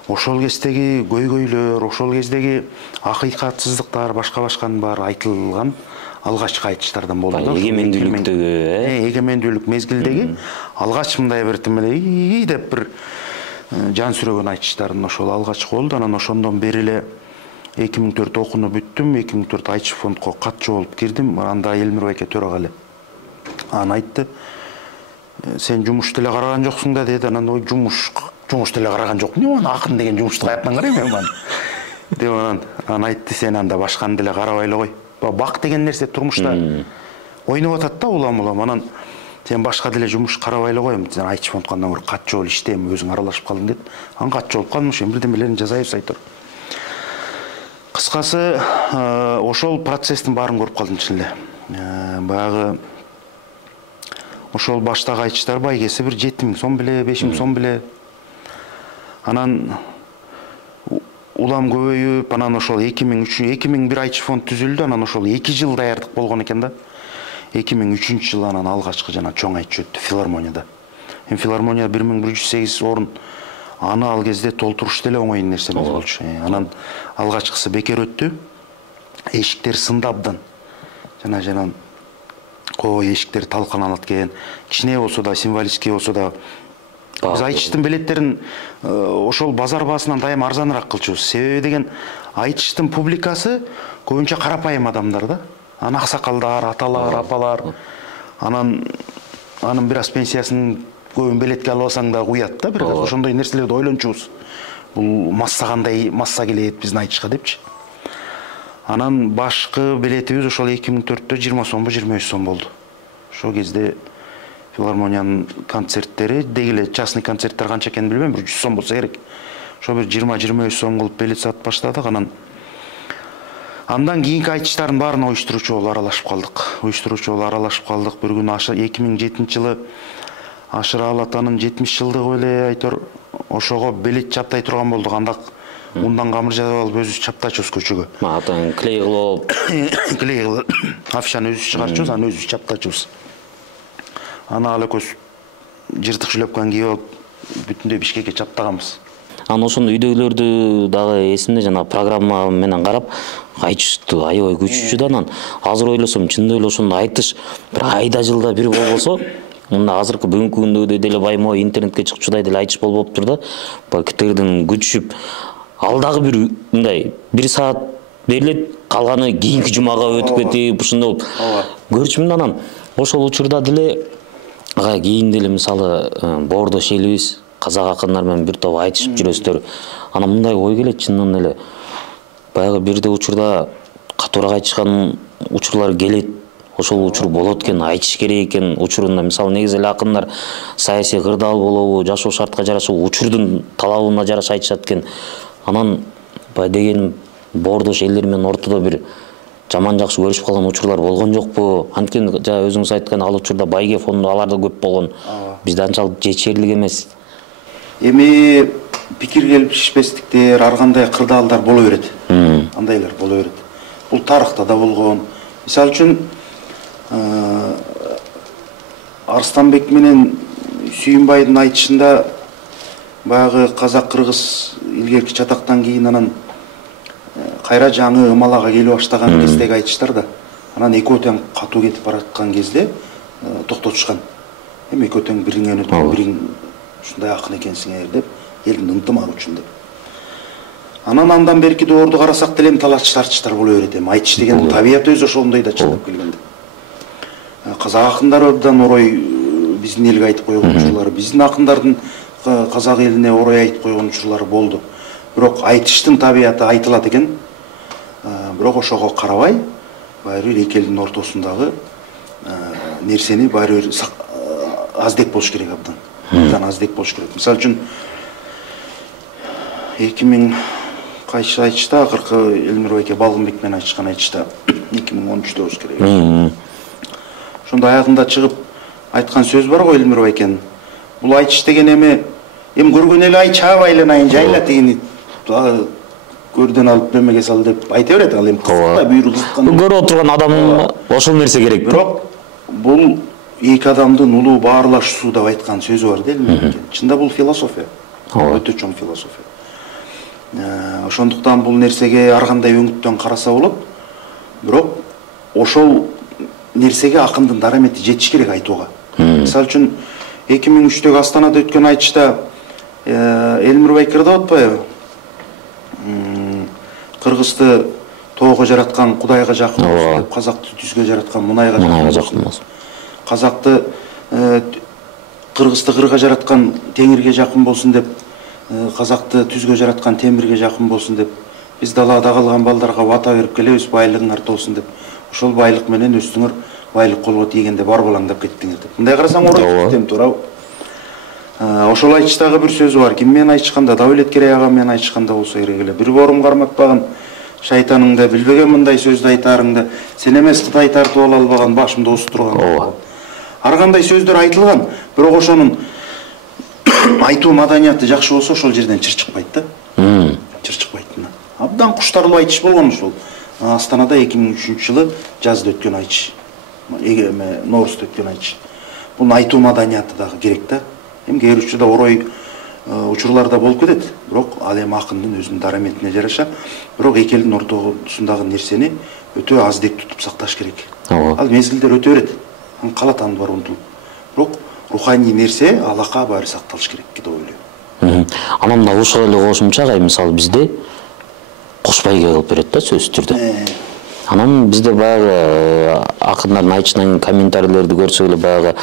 ошол кездеги көйгөйлөр, ошол кездеги акыйкатсыздыктар, башка-башканын баары айтылган алгачкы айтыштардан болду. Эгемендүүлүк мезгилдеги алгач мындай бир тимелей деп бир жан сүрөгөн айтыштардын ошол алгачкы болду. Анан ошондон бери эле 2004 окууну бүттүм, 2004 айтыш фондко катчы болуп кирдим. Анда Элмир байке төрага эле. Анан айтты, сен жумуш деле караган жоксуң да деди. Анан ой жумуш деле караган жокмун. Эмне акын деген жумушту каяктан карайм мен аны. Деп анан айтты, сен анда башканы деле карабай эле кой. Бак деген нерсе турмушта ойноп атат да улам. Анан сен башка деле жумуш карабай эле кой, сен айтыш фондко андан көрө катчы болуп иштейм, өзүң аралашып калдың деп. Анан катчы болуп калдым, ошо бирдемелерин жазайбыз Айтор. Кыскасы, ошол процесстин баарын көрүп калдым чын эле. Баягы ошол баштагы айтыштар байгеси бир 7000 сом беле, 5000 сом беле. Анан улам көбөйүп, анан ошол 2001 айтыш фонд түзүлдү, анан ошол 2 жыл даярдык болгон экен да. 2003 жылы анан алгачкы жана чоң айтыш өттү филармонияда. Эми филармония 1108 орун, аны ал кезде толтуруш деле оңой нерсе эмес болчу. Анан алгачкысы бекер өттү. Эшиктер сынды абдан. Жана кой эшиктер талканалат экен. Кичине болсо да, символический болсо да, биз айтыштын билеттерин ошол базар баасынан дайым арзаныраак кылчубуз. Себеби деген айтыштын публикасы көбүнчө карапайым адамдар да. Анан аксакалдар, аталар, апалар. Анын бир аз пенсиясын көбүн белетке алып алсаң да куят да бир аз. Ошондой нерселерди ойлончубуз. Бул масса кандай масса келет биздин айтышка депчи. Анан башкы билетибиз ошол 2004-тө 20 сомбу 23 сом болду. Ошол кезде филармониянын концерттери дегеле частный концерттер канча экенин билбейм, 100 сом болсо керек. Ошо бир 20-23 сом кылып билет сатып баштадык. Андан кийинки айтыштардын баарына уюштуруучу болуп аралашып калдык. Бир күнү 2007-жылы Ашыраал атанын 70 жылдыгы эле айтор ошого билет чаптай турган болдук. Анда ундан камыр жасап алып өзүбүз чаптачубуз көчөгө. Атан клей кылып, афишаны өзүбүз чыгарчубуз, аны өзүбүз чаптачубуз. Аны ал экөөбүз жыртык шлепканы кийип алып бүтүндөй Бишкекке чаптаганбыз. Анан ошондо үйдөгүлөрдү дагы эсимде, жана программа менен карап айтышты аябай күчүчү да. Анан азыр ойлосом чындап эле ошондо айтыш бир айда жылда бир болбосо, мында азыркы бүгүнкү күндөгүдөй деле баймо интернетке чыгып чудай деле айтыш болбоптур да. Баягы күчүп ал дагы бир мындай 1 саат берилет, калганы кийинки жумага өтүп кетип ушундай болуп көрчүмүн. Анан ошол учурда деле кийин деле мисалы Боордош элибиз казак акындар менен бир топ айтышып жүрөсүздөр. Анан мындай ой келет чындан эле. Баягы бирде учурда катуураак айтышкан учурлар келет. Ошол учур болот экен, айтыш керек экен учурунда. Мисалы негизи эле акындар саясий кырдаал болобу, жашоо шартка жараша учурдун талабына жараша айтышат экен. Анан бай дегеним Боордош элдер менен ортодо бир жаман жакшы көрүшүп калган учурлар болгон жокпу? Анткени жана өзүңүз айткан ал учурда Байге фонду алар да көп болгон. Бизде анчалык жетишерлик эмес. Эми пикир келишпестиктер, ар кандай кырдаалдар боло берет. Андайлар боло берет. Бул тарыхта да болгон. Мисалы үчүн Арстанбек менен Сүйүнбайдын айтышында баягы казак-кыргыз илгерки чатактан кийин анан кайра жаңы ымалага келип баштаган кездеги айтыштар да. Анан экөө тең катуу кетип бараткан кезде токтотушкан. Эми экөө тең бириңен өткөн, бириң ушундай акын экенсиңер деп, элдин ынтымагы үчүн деп. Андан берки доорду карасак деле талаш-тартыштар боло берет. Эми айтыш деген табият өзү ошондой да чындап келгенде. Казак акындары абдан орой биздин элге айтып койгон учурлары, биздин акындардын казак элине орой айтып койгон учурлары болду. Бирок айтыштын табияты айтылат экен. Бирок ошого карабай, баары бир эки элдин ортосундагы нерсени баары бир аздек болуш керек абдан. Абдан аздек болуш керек. Мисалы үчүн 2000 кайсы айтышта акыркы Элмир байке Балгынбек менен айтышкан айтышта 2013-дө болуш керек. Ошондо аягында чыгып айткан сөз бар го Элмир байкенин. Бул айтыш деген эми көргөн эле ай чаабайланайын жайла дегени көрдөн алып немеге сал деп айта берет. Ал эми кызыкта буйрук кызыккан. Көрүп отурган адамга ошол нерсе керек. Бирок бул эки адамдын улуу баарлашуусу деп айткан сөзү бар да. Чында бул философия. Өтө чоң философия. Ошондуктан бул нерсеге ар кандай өңүттөн караса болот. Бирок ошол нерсеге акындын дарамети жетиш керек айтууга. Мисалы үчүн 2003-дөгү Астанада өткөн айтышта Элмир бай кырдап атпайбы? Кыргызды тоого жараткан Кудайга жакын болсун деп, казакты түзгө жараткан Мунайга жакын болсун. Казакты Кыргызды кырга жараткан Теңирге жакын болсун деп, казакты түзгө жараткан Темирге жакын болсун деп, биз далада калган балдарга бата берип келебиз, байлыгыңар толсун деп. Ошол байлык менен өздүңөр байлык колго тийгенде бар балаңдап кеттиңер деп. Мындай карасаң орой кетем туурабы? Ошол айтыштагы бир сөзү бар. Ким менен айтышканда, Давлеткерей ага менен айтышканда болсо керек эле. Бир борум карматпаган шайтаныңда билбеген мындай сөздү айтарыңда, сен эмес Кытай тартып ала албаган башымда осуп турган. Ар кандай сөздөр айтылган, бирок ошонун айтуу маданияты жакшы болсо ошол жерден чыр чыкпайт да. Чыр чыкпайт. Абдан куштарлуу айтыш болгон ушул. Астанада 2003-жылы жазда өткөн айтыш. Ноорузда өткөн айтыш. Бул айтуу маданияты дагы керек да. Эми кээ бир учурда орой учурларда болуп кетет. Бирок ал эми акындын өзүнүн дараметине жараша, бирок эки элдин ортосундагы нерсени өтө аздек тутуп сакташ керек. Ал мезгилдер өтө берет. Калат аны бар унутулуп. Бирок руханий нерсе, алака баары сакталыш керек деп ойлойм. Анан да ошол эле кошумча мисалы бизде Кошбайге кылып берет да сөзсүз түрдө. Анан бизде баягы акындардын айтышынан комментарийлерди көрсөк эле баягы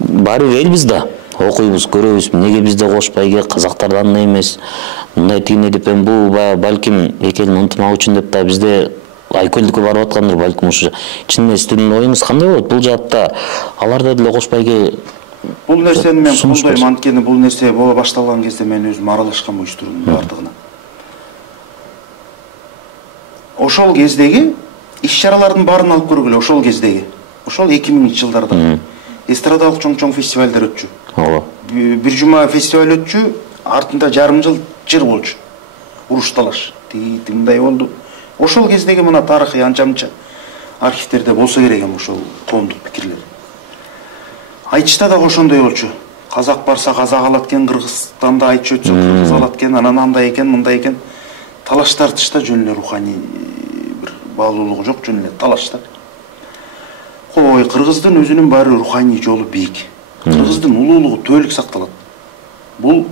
баары бир элбиз да. окуйбуз, көрөбүз. Неге бизде кошпайге казактардан эле эмес? Мындай тигине деп бул балким экенин унутмак үчүн деп да бизде айкөлдүккө барып аткандыр балким ушу. Чын сиздин оюңуз кандай болот? Бул жаатта аларда деле кошпайге бул нерсени мен колдойм, анткени бул нерсе боло башталган кезде мен өзүм аралашкан уюштурдун бардыгына. Ошол кездеги иш-чаралардын баарын алып көргүлө, ошол кездеги. Ошол 2000 жылдарда эстрадалык чоң-чоң фестивалдар өтчү. Ооба. Бир жума фестиваль өтчү, артында жарым жыл жыр болчу. Уруш талаш. Мындай болду. Ошол кездеги мына тарыхый анча-мынча архивтерде болсо керек эми ошол коомдук пикирлер. Айчта да ошондой болчу. Казак барса казак алат экен, Кыргызстанда айчы өтсө кыргыз алат экен, анан андай экен, мындай экен. Талаш тартышта жөн эле руханий бир баалуулугу жок, жөн эле талаштар. Кой, кыргыздын өзүнүн баары руханий жолу бийик. Кыргыздын улуулугу түбөлүк сакталат. Бул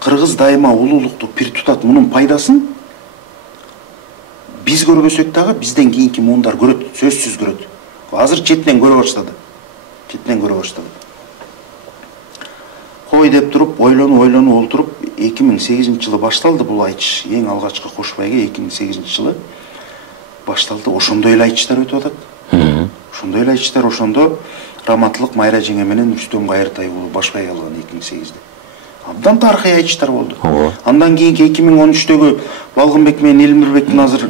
кыргыз дайыма улуулукту пир тутат. Мунун пайдасын биз көрбөсөк дагы бизден кийинки муундар көрөт, сөзсүз көрөт. Азыр четинен көрө баштады. Кой деп туруп, ойлонуп олтуруп 2008-жылы башталды бул айчы. Эң алгачкы кошпайга 2008 жылы башталды. Ошондой эле айчтар өтүп атат. Ошондой эле айчтар, ошондо Раматылык Майра жеңе менен Рүстөм Кайыртай болуп башпай алган 2008-де. Абдан тарыхый айчтар болду. Андан кийинки 2013-дөгү Балгынбек менен Элмирбектин азыр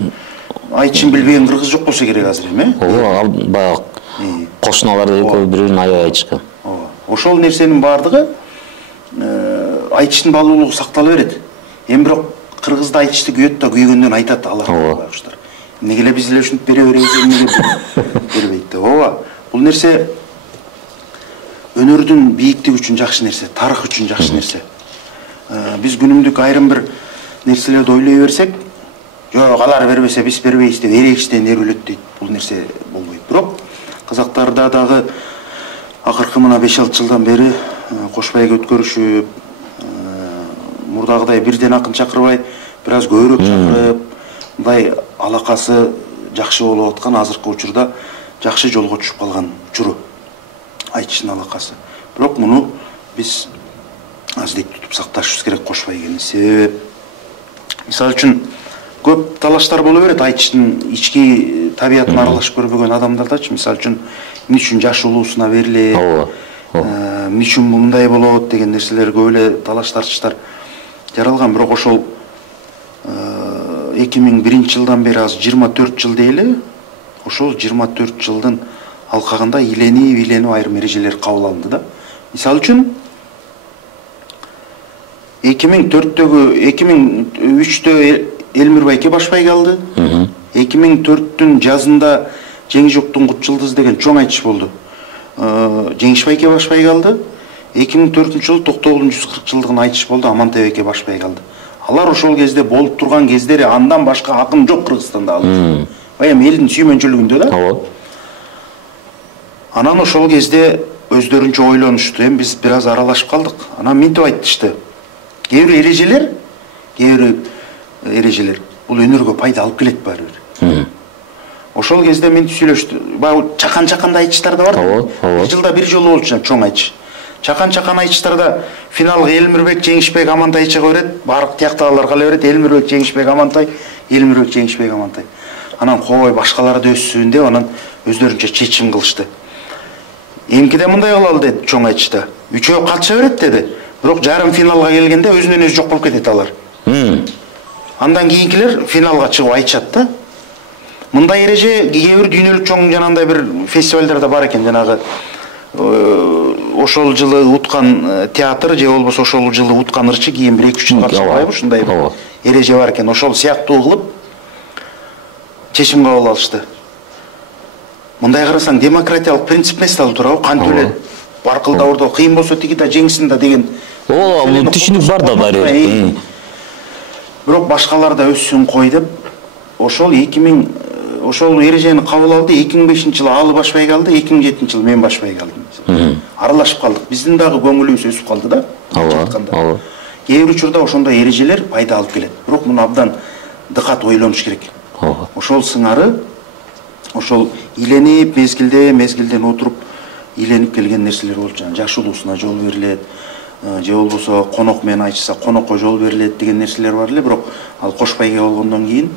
айчын билбеген кыргыз жок болсо керек азыр эми. Ооба, баягы кошуналар экөө бири-бирин аябай айчкан. Ошол нерсенин баардыгы айчтын баалуулугу сактала берет. Эми бирок кыргызда айчты күйөт да күйгөндөн айтат алар байкуштар. Эмнеге эле биз эле ушинтип бере беребиз, эмнеге бербейт да. Ооба, бул нерсе өнөрдүн бийиктиги үчүн жакшы нерсе, тарых үчүн жакшы нерсе. Биз күнүмдүк айрым бир нерселерди ойлой берсек, жок алар бербесе биз бербейбиз деп эрегичтен эрүлөт дейт. Бул нерсе болбойт. Бирок казактарда дагы акыркы мына 5-6 жылдан бери кошпайга өткөрүшүп, мурдагыдай бирден акын чакырбай, бир аз көбүрөөк чакырып, мындай алакасы жакшы болуп аткан азыркы учурда жакшы жолго түшүп калган учуру айчтын алакасы. Бирок муну биз аздек тутуп сакташыбыз керек кошпайгени. Себеп мисалы үчүн көп талаштар боло берет айчтын ички табиятына аралашып көрбөгөн адамдардачы. Мисалы үчүн эмне үчүн жаш улуусуна берилет, эмне үчүн мындай болот деген нерселер көп эле талаш тартыштар жаралган. Бирок ошол 2001 жылдан бери аз 24 жыл дейли, ошол 24 жылдын алкагында иленип айрым эрежелер кабыл алынды да. Мисалы үчүн 2003-тө Элмир байке башпайга алды. 2004-түн жазында Жеңишоктун Кут Жылдыз деген чоң айчы болду. Жеңиш байке башпайга алды. 2004-жылы Токтогулдун 140 жылдыгын айчы болду, Амантай байке башпайга алды. Алар ошол кезде болуп турган кездери андан башка акын жок Кыргызстанда алды. Баягы элдин сүймөнчүлүгүндө да. Анан ошол кезде өздөрүнчө ойлонушту. Эми биз бир аз аралашып калдык. Анан мынтип айтышты. Кээ бир эрежелер бул өнөргө пайда алып келет баары бир. Ошол кезде мынтип сүйлөштү. Баягы чакан-чаканда айчтар да бар. Жылда бир жолу болчу чоң айчы. Чакан айчтарда финалга Элмирбек, Жеңишбек, Амантай чыга берет. Бардык тияктагылар кала берет. Элмирбек, Жеңишбек, Амантай, Элмирбек, Жеңишбек, Амантай. Анан кой башкалар да өссүн деп анан өздөрүнчө чечим кылышты. Эмкиде мындай кылалы деди чоң айчта. Үчөө катыша берет деди. Бирок жарым финалга келгенде өзүнөн өзү жок болуп кетет алар. Андан кийинкилер финалга чыгып айтышат да. Мындай эреже кээ бир дүйнөлүк чоң жанагындай бир фестивалдарда бар экен, жанагы ошол жылы уткан театр же болбосо ошол жылы уткан ырчы кийин 1-2 жыл катышпайбы, ушундай эреже бар экен. Ошол сыяктуу кылып чечим кабыл алышты. Мындай карасаң демократиялык принцип эмес да туурабы? Кантип эле баркылдаурда кыйын болсо тиги да жеңсин да деген. Ооба, түшүнүк бар да баары. Бирок башкалар да өссүн кой деп ошол эрежени кабыл алды. 2005-жылы алы башпайга алды, 2007-жылы мен башпайга алдым. Аралашып калдык. Биздин дагы көңүлүбүз өсүп калды да. Кээ бир учурда ошондой эрежелер пайда алып келет. Бирок муну абдан дыкат ойлонуш керек. Ошол сыңары ошол иленип мезгилден отуруп ийленип келген нерселер болчу. Жаш улуусуна жол берилет, же болбосо конок менен айтышса конокко жол берилет деген нерселер бар эле, бирок ал кош байге болгондон кийин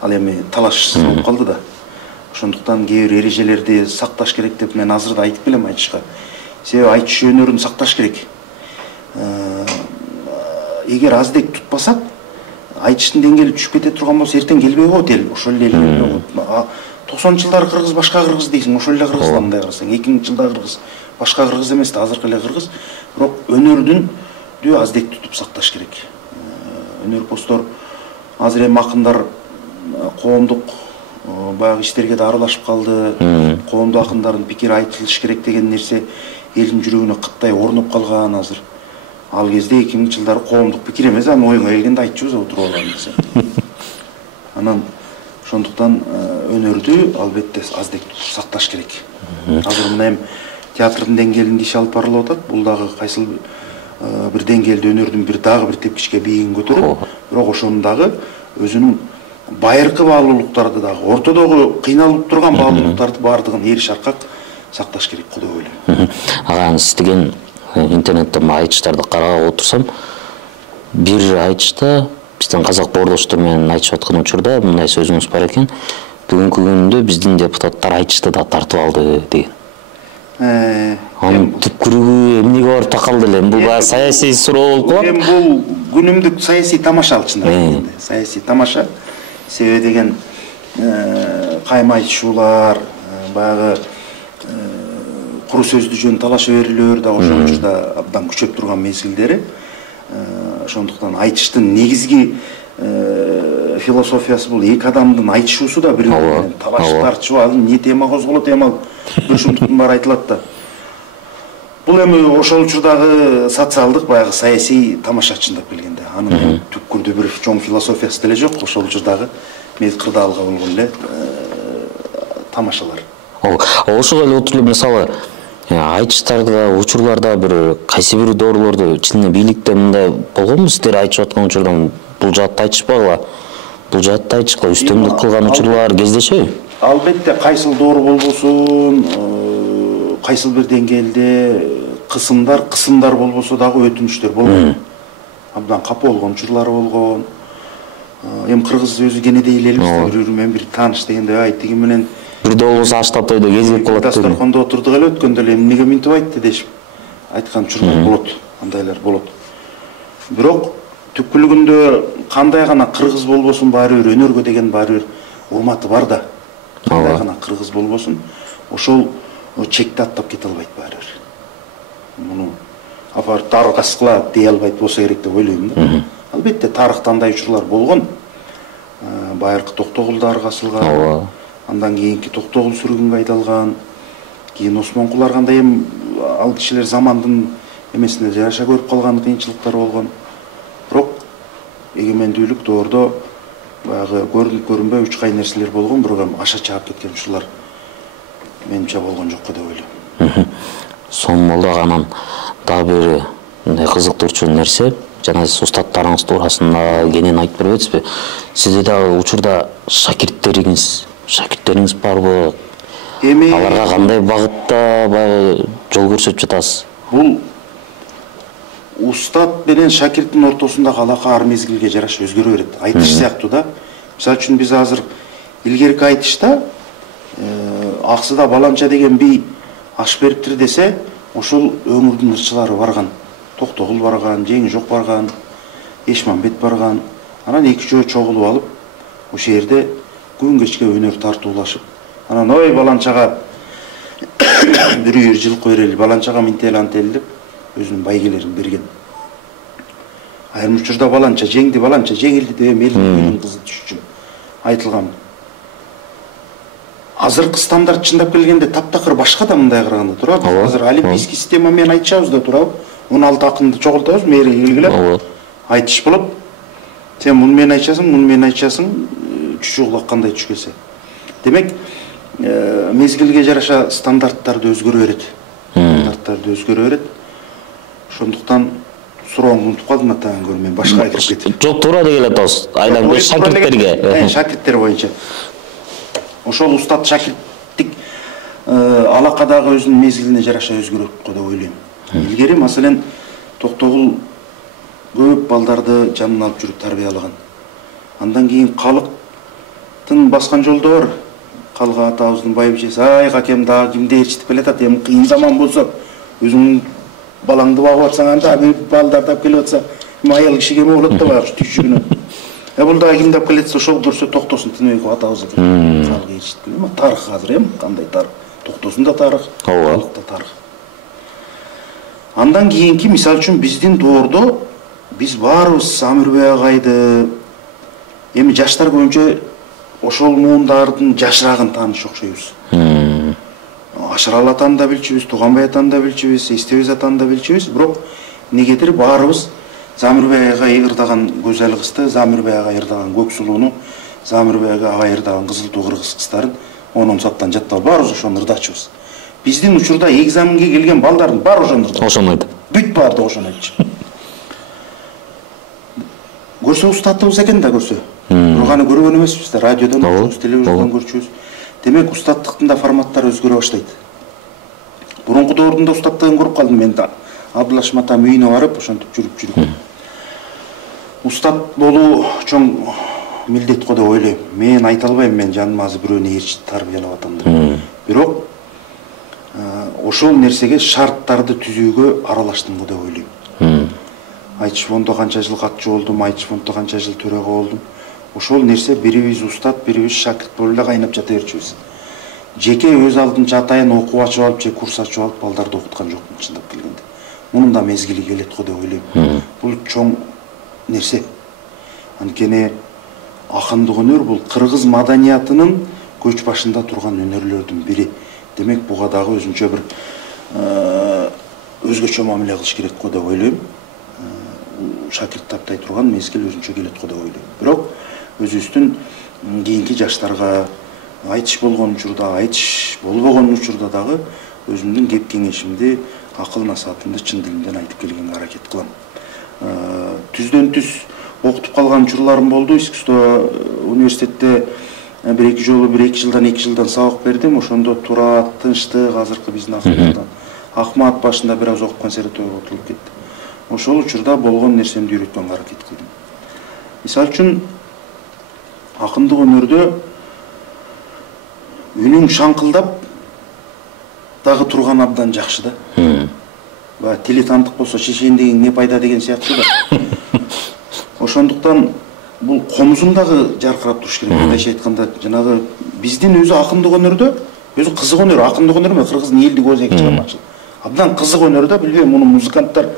ал эми талашсыз болуп калды да. Ошондуктан кээ бир эрежелерди сакташ керек деп мен азыр да айтып келем айтышка. Себеби айтыш өнөрүн сакташ керек. Эгер аздек тутпасак, айтыштын деңгээли түшүп кете турган болсо эртең келбей коет эл, ошол эле келбей коет. 90-жылдары кыргыз башка кыргыз дейсиң, ошол эле кыргыз да мындай карасаң. 2000-жылдары кыргыз башка кыргыз эмес да, азыркы эле кыргыз. Бирок өнөрдүн аздек тутуп сакташ керек. Өнөрпоздор азыр эми акындар коомдук баягы иштерге да аралашып калды. Коомдук акындардын пикири айтылыш керек деген нерсе элдин жүрөгүнө кыттай орнуп калган азыр. Ал кезде 2000-жылдары коомдук пикир эмес, аны оюңа келгенде айтчубуз отуруп алган нерсе. Анан ошондуктан өнөрдү албетте аздек сакташ керек. Азыр мына эми театрдын деңгээлинде иш алып барылып атат. Бул дагы кайсыл бир деңгээлде өнөрдүн дагы бир тепкичке бийигин көтөрөт. Бирок ошонун дагы өзүнүн байыркы баалуулуктарды дагы, ортодогу кыйналып турган баалуулуктарды баардыгын ээриш аркак сакташ керек го деп ойлойм. Ага, сиз деген интернетте айтыштарды карап отурсам, бир айтышта биздин казак боордоштор менен айтышып аткан учурда мындай сөзүңүз бар экен: бүгүнкү күндө биздин депутаттар айтышты да тартып алды деген. Анын түпкүрүгү эмнеге барып такалды эле? Бул баягы саясий суроо болуп калат. Эми бул күнүмдүк саясий тамаша ал чындап айтканда. Саясий тамаша. Себеби деген кайма айтышуулар, баягы куру сөздү жөн талаша берүүлөр да ошол учурда абдан күчөп турган мезгилдери. Ошондуктан айтыштын негизги философиясы бул эки адамдын айтышуусу да бири бири менен талаш тартышуу, ал эмне тема козголот, эми ал бир шумдуктун баары айтылат да. Бул эми ошол учурдагы социалдык баягы саясий тамаша чындап келгенде. Анын түпкүрдүү бир чоң философиясы деле жок, ошол учурдагы мез кырдаалга болгон эле тамашалар. Ошого эле отуруп мисалы айтыштарда, учурларда бир кайсы бир доорулорду чынында бийликте мындай болгонбу? Сиздер айтышып аткан учурдан бул жаатта айтышпагыла, бул жаатта айтышкыла, үстөмдүк кылган учурлар кездешеби? Албетте кайсыл доору болбосун, кайсыл бир деңгээлде кысымдар болбосо дагы өтүнүчтөр болгон. Абдан капа болгон учурлары болгон. Эми кыргыз өзү кенедей элебиз, бири-бири менен бир тааныш дегенде ай тиги менен бирде болбосо аштап тойдо кезип калат деп. Дасторкондо отурдук эле өткөндө эле эмнеге минтип айтты дешип айткан учурлар болот, андайлар болот. Бирок түпкүлүгүндө кандай гана кыргыз болбосун, баары бир өнөргө деген баары бир урматы бар да. Кандай гана кыргыз болбосун, ошол чекти аттап кете албайт баары бир. Муну апарып таркаскыла дей албайт болсо керек деп ойлойм да. Албетте тарыхта андай учурлар болгон. Байыркы Токтогулда аргасылган, андан кийинки Токтогул сүргүнгө айдалган, кийин Осмонкулар кандай эми ал кишилер замандын эмесине жараша көрүп калган кыйынчылыктар болгон. Бирок эгемендүүлүк доордо баягы көрүнүп көрүнбөй учкай нерселер болгон, бирок эми аша чаап кеткен учурлар менимче болгон жок го деп ойлойм. Сонун анан дагы бир кызыктырчу нерсе, жана сиз устаттарыңыз туурасында кенен айтып бербедизби? Сизде дагы учурда шакирттериңиз барбы? Эми аларга кандай багытта баягы жол көрсөтүп жатасыз? Бул устат менен шакирттин ортосундагы алака ар мезгилге жараша өзгөрө берет. Айтыш сыяктуу да. Мисалы үчүн биз азыр илгерки айтышта аксыда баланча деген бий аш бериптир десе, ошол өңүрдүн ырчылары барган. Токтогул барган, Жеңишок барган, Эшмамбет барган. Анан эки жөө чогулуп алып, ошол жерде күн кечке өнөр тартуулашып, анан ой баланчага бир үйүр жылкы берели, баланчага минтели антели деп өзүнүн байгелерин берген. Айрым учурда баланча жеңди, баланча жеңилди деп элдин кызы түшчү айтылган. Азыркы стандарт чындап келгенде таптакыр башка да мындай караганда турат. Азыр олимпийский система менен айтышабыз да турабы? 16 акынды чогултабыз, мээриге келгиле. Айтыш болот. Сен муну менен айтасың, муну менен айтасың, чүчү кулак кандай түш келсе. Демек, мезгилге жараша стандарттарды өзгөрө берет. Стандарттарды өзгөрө берет. Ошондуктан сурооңду унутуп калдым атаган көрүм, мен башка айтып кеттим. Жок, туура деп атабыз. Айланбай шакирттерге. Шакирттер боюнча. Ошол устат шакирттик алакадагы өзүнүн мезгилине жараша өзгөрөт го деп ойлойм. Илгери маселен Токтогул көп балдарды жанына алып жүрүп тарбиялаган. Андан кийин калктын баскан жолдо бар. Калга атабыздын байбичеси, ай какем дагы кимди ээрчитип келатат, эми кыйын заман болсо өзүң балаңды багып атсаң анда балдарды алып келип атса, аял кишиге эме болот да баягы түшүгүнө. Бул дагы кимди алып келет ошол көрсө токтосун Тыныбеков атабыз экен. Калга ээрчитип келем. Тарых азыр кандай тарых? Токтосун да тарых, калкта тарых. Андан кийинки мисал үчүн биздин доордо биз баарыбыз Самирбек агайды эми жаштар көбүнчө ошол муундардын жашырагын тааныш окшойбуз. Ашаралы атаны да билчүбүз, Туганбай атаны да билчүбүз, Эстебиз атаны да билчүбүз, бирок негедир баарыбыз Замирбек ага ырдаган Гөзел кызды, Замирбек ага ырдаган Көксулууну, Замирбек ага ырдаган Кызылтуу кыргыз кыздарын 10-саптан жаттап баарыбыз ошону ырдачыбыз. Биздин учурда экзаменге келген балдардын баары ошону ырдайт. Ошону айтат. Бүт баары да ошону айтчу. Көрсө устатыбыз экен да көрсө. Бирок аны көргөн эмеспиз да, радиодон көрчүбүз, телевизордон көрчүбүз. Демек устаттыктын да форматтары өзгөрө баштайт. Мурунку доордун да устаттыгын көрүп калдым мен да. Абдулашим атам үйүнө барып ошентип жүрүп. Устат болуу чоң милдет го деп ойлойм. Мен айта албайм, мен жаныма азыр бирөөнү ээрчитип тарбиялап атам деп. Бирок ошол нерсеге шарттарды түзүүгө аралаштым го деп ойлойм. Айтыш фондо канча жыл катчы болдум, Айтыш фондо канча жыл төрөгө болдум. Ошол нерсе бирибиз устат, бирибиз шакирт болуп эле кайнап жата берчүбүз. Жеке өз алдынча атайын окуп ачып алып же курс ачып алып балдарды окуткан жокмун чындап келгенде. Мунун да мезгили келет го деп ойлойм. Бул чоң нерсе. Анткени акындык өнөр бул кыргыз маданиятынын көч башында турган өнөрлөрдүн бири. Демек буга дагы өзүнчө бир өзгөчө мамиле кылыш керек го деп ойлойм. Шакирт таптай турган мезгил өзүнчө келет го деп ойлойм. Бирок өзүбүздүн кийинки жаштарга айтыш болгон учурда, айтыш болбогон учурда дагы өзүмдүн кеп кеңешимди, акыл насаатымды чын дилимден айтып келгенге аракет кылам. Түздөн түз окутуп калган учурларым болду. Искусство университетте бир-эки жолу 1-2 жылдан сабак бердим. Ошондо Турат, Тынчтык, азыркы биздин акындардан Акмат башында бир аз окуп консерваторияга отуруп кетти. Ошол учурда болгон нерсемди үйрөткөнгө аракет кылдым. Мисалы үчүн акындык өнөрдө үнүң шаңкылдап дагы турган абдан жакшы да. Баягы тили тандык болсо шешен деген не пайда деген сыяктуу да. Ошондуктан бул комузуң дагы жаркырап туруш керек. Мындайча айтканда, жанагы биздин өзү акындык өнөрдө, өзү кызык өнөр, акындык өнөр эме, кыргыздын элдик өзек чыгармачылык. Абдан кызык өнөр да, билбейм, муну музыканттар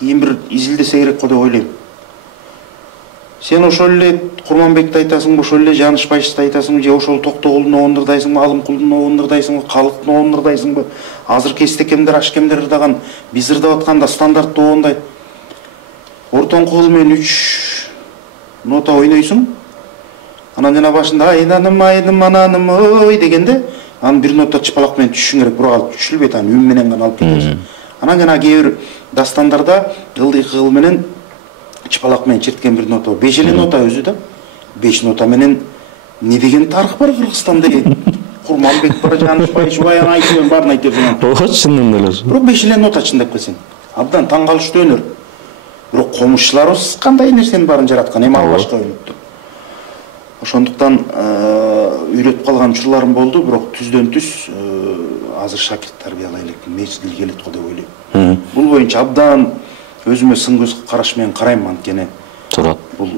эми бир изилдесе керек го деп ойлойм. Сен ошол эле Курманбекти айтасыңбы, ошол эле Жаныш Байшты айтасыңбы, же ошол Токтогулдун оогун ырдайсыңбы, Алымкулдун оогун ырдайсыңбы, Калктын оогун ырдайсыңбы, азыркы эстекемдер, ашкемдер ырдаган, биз ырдап атканда стандарттуу оогундай ортоңку кыл менен 3 нота ойнойсуң. Анан жана башында айнаным, айным, ананым, ой дегенде, анын бир нота чыпалак менен түшүшүң керек, бирок алып түшүлбөйт, аны үн менен гана алып кетесиң. Анан жана кээ бир дастандарда ылдыйкы кыл менен чыпалак менен черткен бир нота, 5 эле нота өзү да. 5 нота менен не деген тарых бар Кыргызстанда деген. Курманбек бар, Жаныш Байш, баян айтып баарын айтып жүргөн. Ооба, чынында эле. Бирок 5 эле нота чындап келсең. Абдан таң калыштуу өнөр. Бирок комузчуларыбыз кандай нерсенин баарын жараткан, эми ал башка өнөттү. Ошондуктан үйрөтүп калган учурларым болду, бирок түздөн түз азыр шакирт тарбиялай элекмин, мезгил келет го деп ойлойм. Бул боюнча абдан өзүмө сын көз караш менен карайм, анткени туура. Бул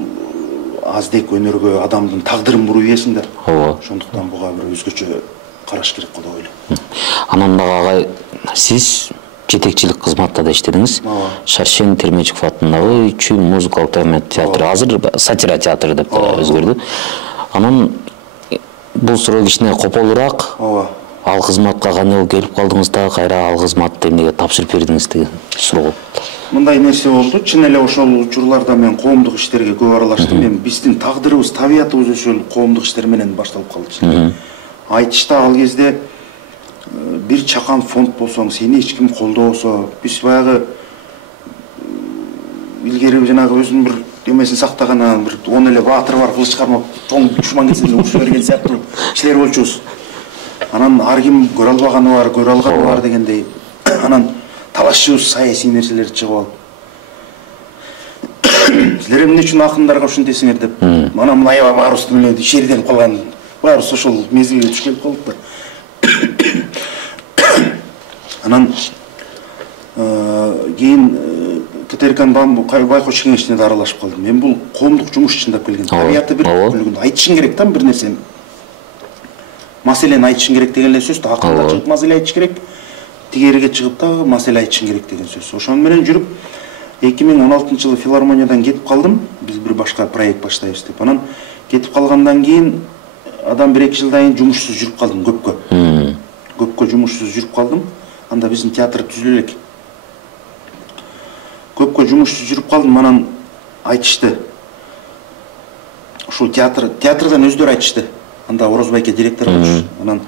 аздек өнөргө адамдын тагдырын буруп ийесиң да. Ооба. Ошондуктан буга бир өзгөчө караш керек го деп ойлойм. Анан дагы агай, сиз жетекчилик кызматта да иштедиңиз. Шаршен Термечиков атындагы 3 музыкалык драма театры, азыр сатира театры деп өзгөрдү. Анан бул суроо кичине кополураак. Ооба. Ал кызматка кандай келип калдыңыз да, кайра ал кызматты эмнеге тапшырып бердиңиз деген суроо. Мындай нерсе болду. Чын эле ошол учурларда мен коомдук иштерге көп аралаштым. Мен биздин тагдырыбыз, табиятыбыз ошол коомдук иштер менен башталып калды. Айтышта ал кезде бир чакан фонд болсоң, сени эч ким колдобосо, биз баягы илгери жанагы өзүнүн бир эмесин сактаган бир 10 эле баатыр бар, кылыч кармап, чоң душман келсе уруш берген сыяктуу кишилер болчубуз. Анан ар ким көрө албаганы бар, көрө алганы бар дегендей. Анан талашчыбыз саясий нерселер чыгып алып. Силер эмне үчүн акындарга ушинтесиңер деп. Мана мына баарыбызды менен ишерден калган. Баарыбыз ошол мезгилге туш келип калдык да. Анан кийин КТРКнын байкош кеңешине да аралашып калдым. Мен бул коомдук жумуш чындап келген. Табиятты бир бөлүгүндө айтышың керек да бир нерсени. Маселени айтышың керек деген эле сөз. Акылда чыгып маселе айтыш керек. Тигерге чыгып да маселе айтышың керек деген сөз. Ошон менен жүрүп 2016-жылы филармониядан кетип калдым. Биз бир башка проект баштайбыз деп. Анан кетип калгандан кийин адам 1-2 жылдан кийин жумушсуз жүрүп калдым көпкө. Көпкө жумушсуз жүрүп калдым. Анда биздин театр түзүлө элек. Көпкө жумушсуз жүрүп калдым. Анан айтышты. Ушул театрдан өздөрү айтышты. Анда Орозбайке директор болчу. Анан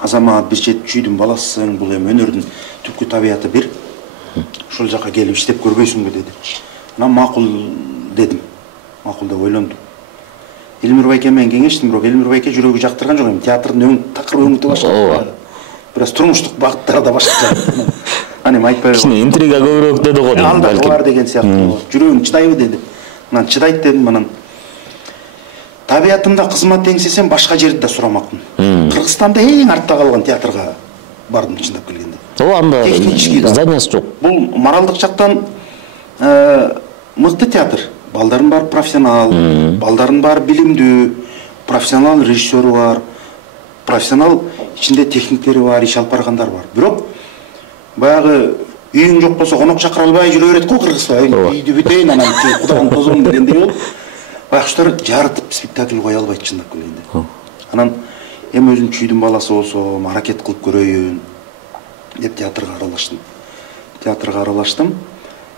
Азамат бир чет чүйдүн баласысың, бул эми өнөрдүн түпкү табияты бир. Ушул жака келип иштеп көрбөйсүңбү деди. Анан макул дедим. Макул деп ойлондум. Элмир Байке менен кеңештим, бирок Элмир Байке жүрөгү жактырган жок. Эми театрдын такыр өңүтү башка. Бираз турмуштук багыттары да башка. Аны эми айтпай койгом. Интрига көбүрөөк деди го дейм. Алда бар деген сыяктуу. Жүрөгүң чыдайбы деди. Анан чыдайт дедим. Анан табиятымда кызмат эңсесем башка жерди да сурамакмын. Кыргызстанда эң артта калган театрга бардым чындап келгенде. Анда зданиясы жок. Бул моралдык жактан мыкты театр. Балдарын бар профессионал, балдарын бар билимдүү, профессионал режиссеру бар, профессионал ичинде техниктери бар, иш алып баргандар бар. Бирок баягы үйүң жок болсо конок чакыра албай жүрө берет го кыргызда. Үйдү бүтөйүн анан кудаган тозом дегендей болуп. Баягыштар жарытып спектакль кое албайт чындап келгенде. Анан эми өзүм чүйдүн баласы болсом, аракет кылып көрөйүн деп театрга аралаштым.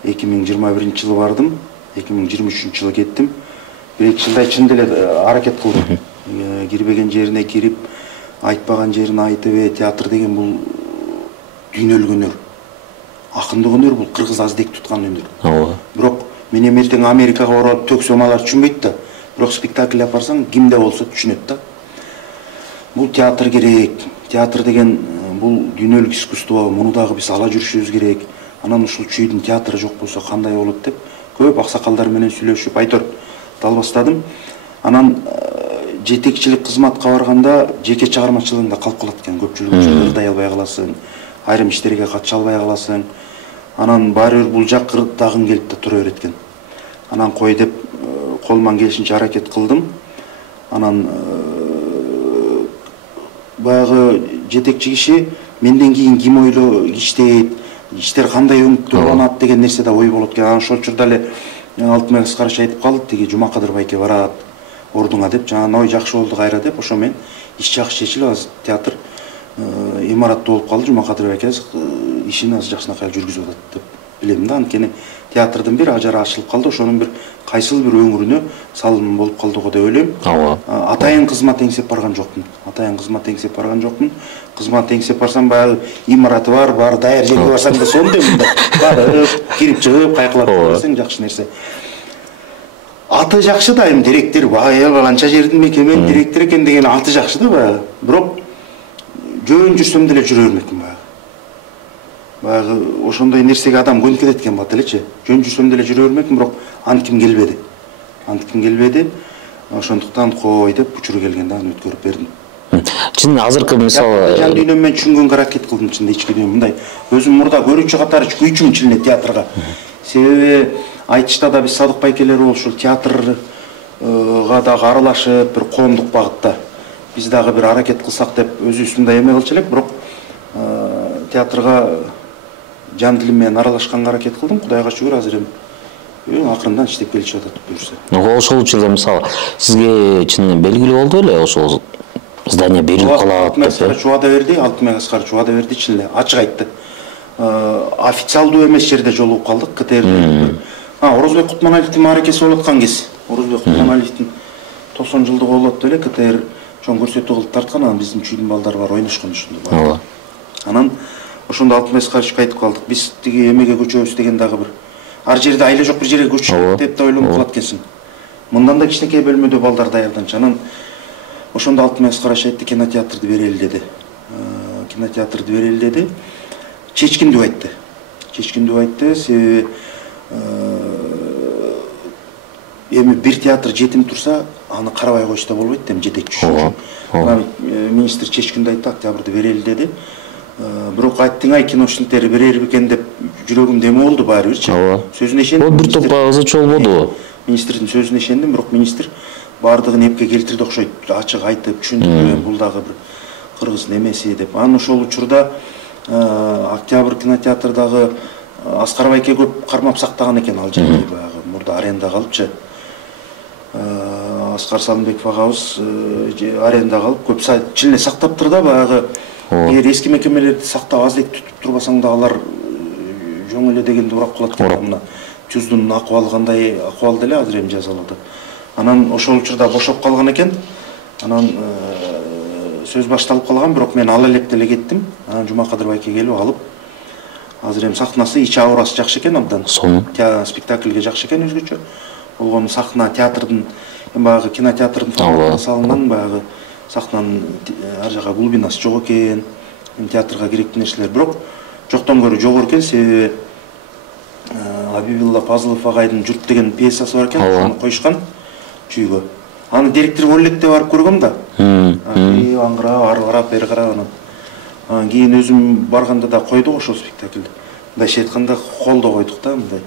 2021-жылы бардым. 2023-жылы кеттим. 1-2 жылдай чын деле аракет кылдым. Кирбеген жерине кирип, айтпаган жерин айтып, театр деген бул дүйнөлүк өнөр. Акындык өнөр бул кыргыз аздек туткан өнөр. Бирок мен эмертең Америкага барып төксөмалар түшүнбөйт да. Бирок спектакль апарсаң кимде болсо түшүнөт да. Бул театр керек. Театр деген бул дүйнөлүк искусство, муну дагы биз ала жүрүшүбүз керек. Анан ушул чүйдүн театры жок болсо кандай болот деп көп аксакалдар менен сүйлөшүп айтор дал баштадым. Анан жетекчилик кызматка барганда жеке чыгармачылыгыңда калып калат экен. Көпчүлүгү ырдай албай каласың, айрым иштерге катыша албай каласың. Анан баары бир бул жак дагың келип да тура берет экен. Анан кой деп колуман келишинче аракет кылдым. Анан баягы жетекчи киши менден кийин ким ойло иштейт, иштер кандай өңүктөлөнөт деген нерсе да ой болот экен. Анан ошол учурда эле Алтынбек Аскарович айтып калды, тиги Жумакадыр Байке барат ордуңа деп, жана ой жакшы болду кайра деп, ошо мен иш жакшы чечилип азыр театр имаратта болуп калды. Жумакадыр Байке ишин азыр жакшынакай жүргүзүп атат деп билем да. Анткени театрдын бир ажары ачылып калды, ошонун бир кайсыл бир өңүрүнө салым болуп калды го деп ойлойм. Атайын кызмат эңсеп барган жокмун. Кызмат эңсеп барсам баягы имараты бар даяр жерге барсаң да сонун деп барып кирип чыгып кайкылап барсаң жакшы нерсе. Аты жакшы да, эми директор баланча жердин мекеменин директору экен деген аты жакшы да баягы. Бирок жөн жүрсөм деле жүрө бермекмин баягы. Баягы ошондой нерсеге адам көнүп кетет экен бат элечи. Жөн жүрсөм деле жүрө бермекмин, бирок антким келбеди. Ошондуктан кой деп учуру келгенде аны өткөрүп бердим. Чын азыркы мисалы жан дүйнөм мен түшүнгөнгө аракет кылдым чында ички дүйнөм мындай. Өзүм мурда көрүүчү катары күйчүм чын театрга. Себеби айтышта да биз Садык Байкелер ушул театрга дагы аралашып бир коомдук багытта биз дагы бир аракет кылсак деп өзүбүздүн да эме кылчу элек, бирок театрга жан дилим менен аралашканга аракет кылдым. Кудайга шүгүр азыр эми акырындан иштеп келишип атат буюрса. Ошол учурда мисалы сизге чын белгилүү болду эле ошол здание берилип калат деп. Алтынбек Аскарович убада берди чын эле, ачык айтты. Официалдуу эмес жерде жолугуп калдык КТРде. Орозбек Кутманалиевдин мааракеси болуп аткан кез. Орозбек Кутманалиевдин 90 жылдыгы болот эле, КТР чоң көрсөтүү кылып тарткан, анан биздин чүйдүн балдары бар ойношкон ушунда. Анан ошондо Алтынбек Аскаровичке айтып калдык, биз тиги эмеге көчөбүз деген дагы бир ар жерде айла жок бир жерге көчүп деп да ойлонуп калат экенсиң. Мындан да кичинекей бөлмөдө балдар даярданчы. Анан Ошондо Алтынбек Караш айтты, кинотеатрды берели деди. Кинотеатрды берели деди. Чечкиндүү айтты. Чечкиндүү айтты, себеби эми бир театр жетим турса, аны карабай коюшта болбойт, эми жетекчи үчүн. Министр чечкиндүү айтты, октябрды берели деди. Бирок айттың киношниктери берер бекен деп жүрөгүмдө эме болду баары бирчи. Сөзүнө ишендим. Бул бир топ багызы чолбоду. Министрдин сөзүнө ишендим, бирок министр баардыгын эпке келтирди окшойт. Ачык айтып, түшүндүрдү, бул дагы бир кыргыздын эмеси деп. Анан ошол учурда Октябрь кинотеатрдагы Аскар Байке көп кармап сактаган экен ал жерди, баягы мурда арендага алыпчы. Аскар Салымбеков агабыз арендага алып көп чилне сактаптыр да, баягы эгер эски мекемелерди сактап азык түтүп турбасаң да алар жоң эле дегенде урап калат экен. Мына Түздүн акыбалы кандай акыбал деле азыр эми жазалады. Анан ошол учурда бошоп калган экен. Анан сөз башталып калган, бирок мен ала элеп деле кеттим. Анан Жумакадыр Байке келип алып, азыр эми сахнасы ичи аурасы жакшы экен абдан. Спектакльге жакшы экен өзгөчө. Болгон сахна театрдын, баягы кинотеатрдын форматына салынган, баягы сахнанын ар жака глубинасы жок экен. Театрга керектүү нерселер, бирок жоктон көрө жогору экен, себеби Абибилла Пазылов агайдын Журт деген пьесасы бар экен, аны коюшкан чүйгө. Аны директор Оллекте барып көргөм да. Аңгырап, ары карап, бери карап анан. Кийин өзүм барганда да койдук ошол спектакльди. Мындайча айтканда холдо койдук да, мындай.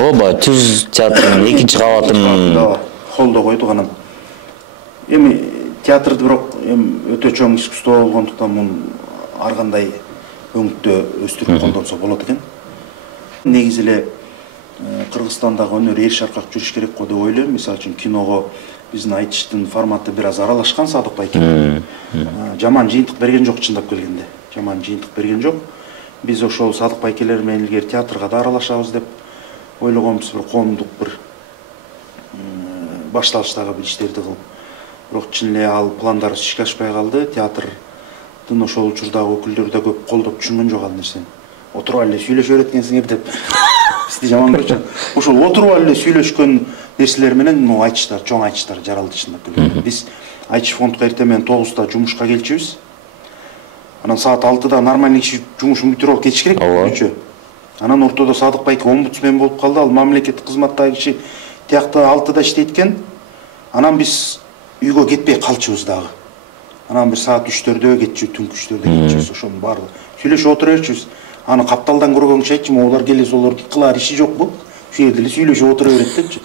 Ооба, Түз театрынын экинчи кабатын холдо койдук анан. Эми театрды бирок өтө чоң искусство болгондуктан муну ар кандай өңүттө өстүрүп колдонсо болот экен. Негизи эле Кыргызстандагы өнөр эр шаркак жүрүш керек го деп ойлойм. Мисалы үчүн киного биздин айтыштын форматы бир аз аралашкан Садык Байке. Жаман жыйынтык берген жок, чындап келгенде. Жаман жыйынтык берген жок. Биз ошол Садык Байкелер менен илгери театрга да аралашабыз деп ойлогонбуз, бир коомдук бир башталыштагы бир иштерди кылып. Бирок чын эле ал пландарыбыз ишке ашпай калды. Театрдын ошол учурдагы өкүлдөрү да көп колдоп түшүнгөн жок ал нерсени. Отуруп эле сүйлөшө береткенсиңер деп бизди жаман көрчү. Ошол отуруп эле сүйлөшкөн нерселер менен айтыштар, чоң айтыштар жаралды чындап келгенде. Биз айтыш фондко эртең менен 9-да жумушка келчүбүз. Анан саат 6-да нормальный киши жумушун бүтүрүп алып кетиш керек өзүчө. Анан ортодо Садык Байке омбудсмен болуп калды. Ал мамлекеттик кызматтагы киши тиякта 6-да иштейт экен. Анан биз үйгө кетпей калчубуз дагы. Анан бир саат 3-төрдө кетчү, түнкү 3-төрдө кетчүбүз. Ошонун баардыгы сүйлөшүп отура берчүбүз. Аны капталдан көргөн киши айтчы, олар келе солордун кылар иши жокпу? Ушул жерде эле сүйлөшүп отура берет депчи.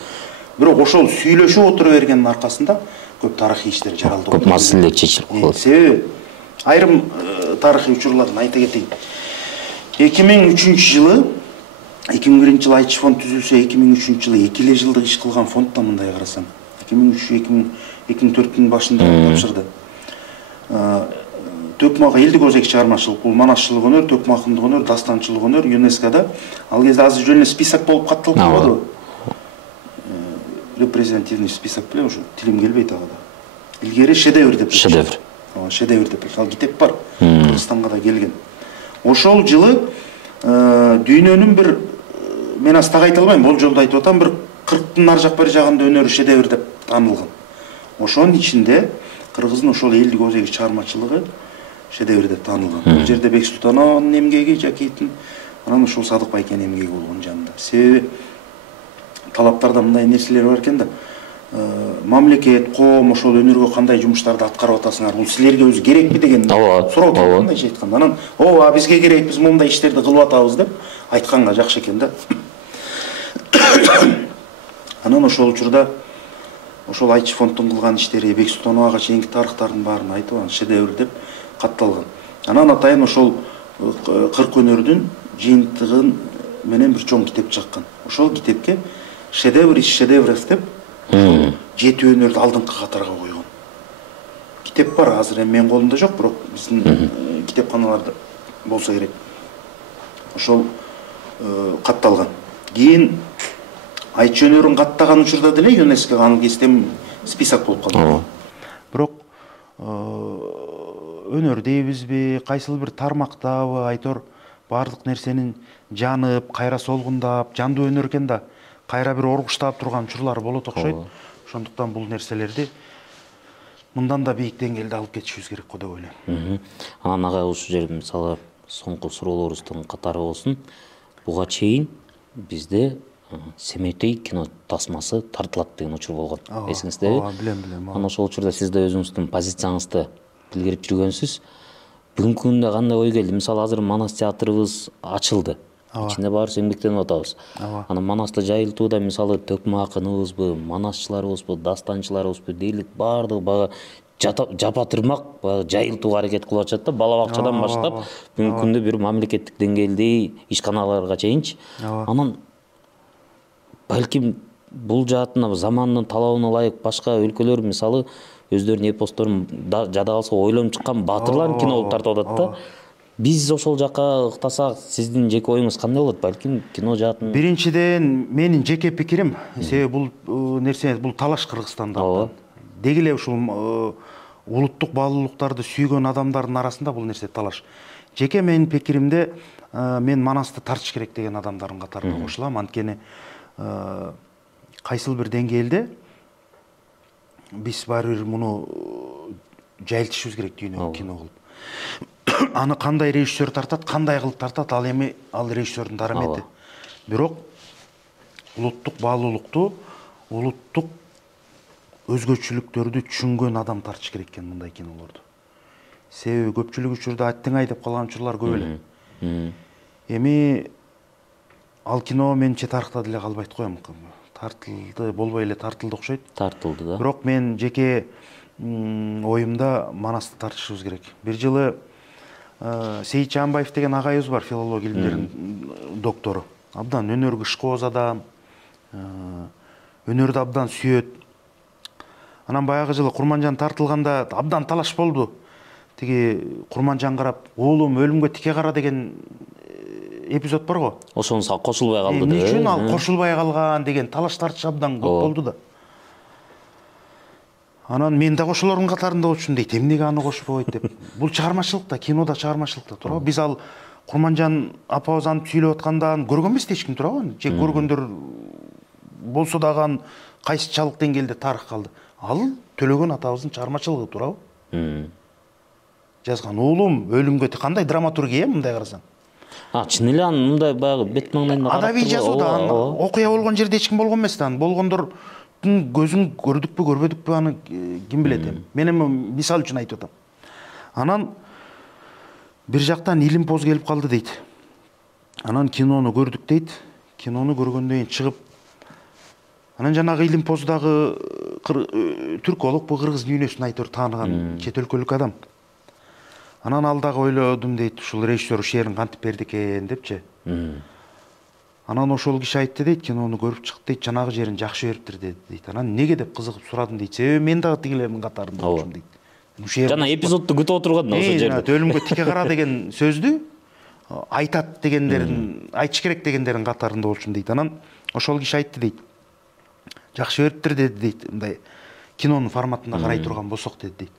Бирок ошол сүйлөшүп отура бергендин аркасында көп тарыхый иштер жаралды. Көп маселелер чечилип калды. Себеби айрым тарыхый учурларын айта кетейин. 2003-жылы 2001-жылы айтыш фонд түзүлсө, 2003-жылы 2 эле жылдык иш кылган фонд да мындай карасаң. 2003-2004-түн башында тапшырды. Төкмак элдик өзек чыгармачылык, бул манашчылык өнөр, төкмак акындык өнөр, дастанчылык өнөр ЮНЕСКОда ал кезде азыр жөн эле список болуп катталып койбоду. Репрезентативный список беле ушу тилим келбейт ага да. Илгери шедевр деп. Шедевр. Шедевр деп. Ал китеп бар. Кыргызстанга да келген. Ошол жылы дүйнөнүн бир мен астак айта албайм, болжолду айтып атам, бир 40-тын ар жак бери жагында өнөрү шедевр деп таанылган. Ошонун ичинде Кыргыздын ошол элдик өзек чыгармачылыгы шедевр деп таанылган. Бул жерде Бексултановдун эмгеги, Жакиевдин, анан ошол Садык Байкенин эмгеги болгон жанында. Себеби талаптарда мындай нерселер бар экен да. Мамлекет, коом ошол өнөргө кандай жумуштарды аткарып атасыңар, бул силерге өзү керекпи деген суроо келген мындайча айтканда. Анан, "Ооба, бизге керек, биз мындай иштерди кылып атабыз" деп айтканга жакшы экен да. Анан ошол учурда ошол айтыш фонддун кылган иштери Бексултановага чейинки тарыхтардын баарын айтып, анан шедевр деп катталган. Анан атайын ошол 40 өнөрдүн жыйынтыгын менен бир чоң китеп чыккан. Ошол китепке шедевр из шедевров деп 7 өнөрдү алдыңкы катарга койгон. Китеп бар, азыр эми менин колумда жок, бирок биздин китепканаларда болсо керек. Ошол катталган. Кийин айтыш өнөрүн каттаган учурда деле ЮНЕСКОга аны кестем список болуп калды. Бирок өнөр дейбизби, кайсыл бир тармактабы, айтор баардык нерсенин жанып, кайра солгундап, жандуу өнөр экен да, кайра бир оргуштап турган учурлар болот окшойт. Ошондуктан бул нерселерди мындан да бийик деңгээлде алып кетишибиз керек го деп ойлойм. Анан ага ушул жерде мисалы соңку суроолорубуздун катары болсун. Буга чейин бизде Семетей кино тасмасы тартылат деген учур болгон. Эсиңиздеби? Ооба, билем. Анан ошол учурда сиз да өзүңүздүн позицияңызды билдирип жүргөнсүз. Бүгүнкү күндө кандай ой келди? Мисалы азыр Манас театрыбыз ачылды. Ичинде баарыбыз эмгектенип атабыз. Анан Манасты жайылтууда мисалы төкмө акыныбызбы, манасчыларыбызбы, дастанчыларыбызбы дейлик баардыгы баягы жапа тырмак жайылтууга аракет кылып атышат да, бала бакчадан баштап бүгүнкү күндө бир мамлекеттик деңгээлде ишканаларга чейинчи. Анан балким бул жаатына замандын талабына ылайык башка өлкөлөр мисалы өздөрүнүн эпосторун жада калса ойлонуп чыккан баатырларын кино болуп тартып атат да. Биз ошол жака ыктасак, сиздин жеке оюңуз кандай болот? Балким кино жаатын. Биринчиден менин жеке пикирим, себеби бул нерсе бул талаш Кыргызстанда. Деги эле ушул улуттук баалуулуктарды сүйгөн адамдардын арасында бул нерсе талаш. Жеке менин пикиримде мен Манасты тартыш керек деген адамдардын катарына кошулам. Анткени кайсыл бир деңгээлде биз баары бир муну жайылтышыбыз керек дүйнөгө кино кылып. Аны кандай режиссер тартат, кандай кылып тартат, ал эми ал режиссердун дарамети. Бирок улуттук баалуулукту, улуттук өзгөчөлүктөрдү түшүнгөн адам тартыш керек экен мындай кинолорду. Себеби көпчүлүк учурда аттың айдап калган учурлар көп эле. Эми ал кино менче тарыхта деле калбайт коем. Тартылды, болбой эле тартылды окшойт. Тартылды да. Бирок мен жеке оюмда Манасты тартышыбыз керек. Бир жылы Сейит Жаанбаев деген агайыбыз бар, филология илимдеринин доктору. Абдан өнөргө ишкооз адам, өнөрдү абдан сүйөт. Анан баягы жылы Курманжан тартылганда абдан талаш болду. Тиги Курманжан карап, "Оолум, өлүмгө тике кара" деген эпизод бар го. Ошонун кошулбай калды деп. Эмне үчүн ал кошулбай калган деген талаш тартыш абдан көп болду да. Анан мен да ошолордун катарында болчумун дейт. Эмнеге аны кошпойт деп. Бул чыгармачылыкта, кинода чыгармачылыкта туурабы? Биз ал Курманжан апабыз антип сүйлөп аткандан көргөн эмес эч ким туурабы? Же көргөндөр болсо дагы аны кайсычалык деңгээлде тарых калды. Ал Төлөгөн атабыздын чыгармачылыгы туурабы? Жазган "Оолум, өлүмгө" кандай драматургия мындай карасаң. Чын эле анын мындай баягы бет маңдайында карап адабий жазууда окуя болгон жерде эч ким болгон эмес да. Болгондордун көзүн көрдүкпү, көрбөдүкпү аны ким билет эми. Мен эми мисал үчүн айтып атам. Анан бир жактан илимпоз келип калды дейт. Анан кинону көрдүк дейт. Кинону көргөндөн кийин чыгып анан жанагы илимпоздагы түркологпу, кыргыз дүйнөсүн айтор тааныган чет өлкөлүк адам. Анан ал дагы ойлодум дейт, ушул режиссер ушул жерин кантип берди экен депчи. Анан ошол киши айтты дейт, кинону көрүп чыкты дейт, жанагы жерин жакшы бериптир дейт. Анан неге деп кызыгып сурадым дейт. Себеби мен дагы тигилердин катарында болчумун дейт. Жана эпизодду күтүп отурган ошол жерде. Өлүмгө тике кара деген сөздү айтат дегендерин, айтыш керек дегендердин катарында болчумун дейт. Анан ошол киши айтты дейт. Жакшы бериптир деди дейт. Мындай кинонун форматында карай турган болсок деди дейт.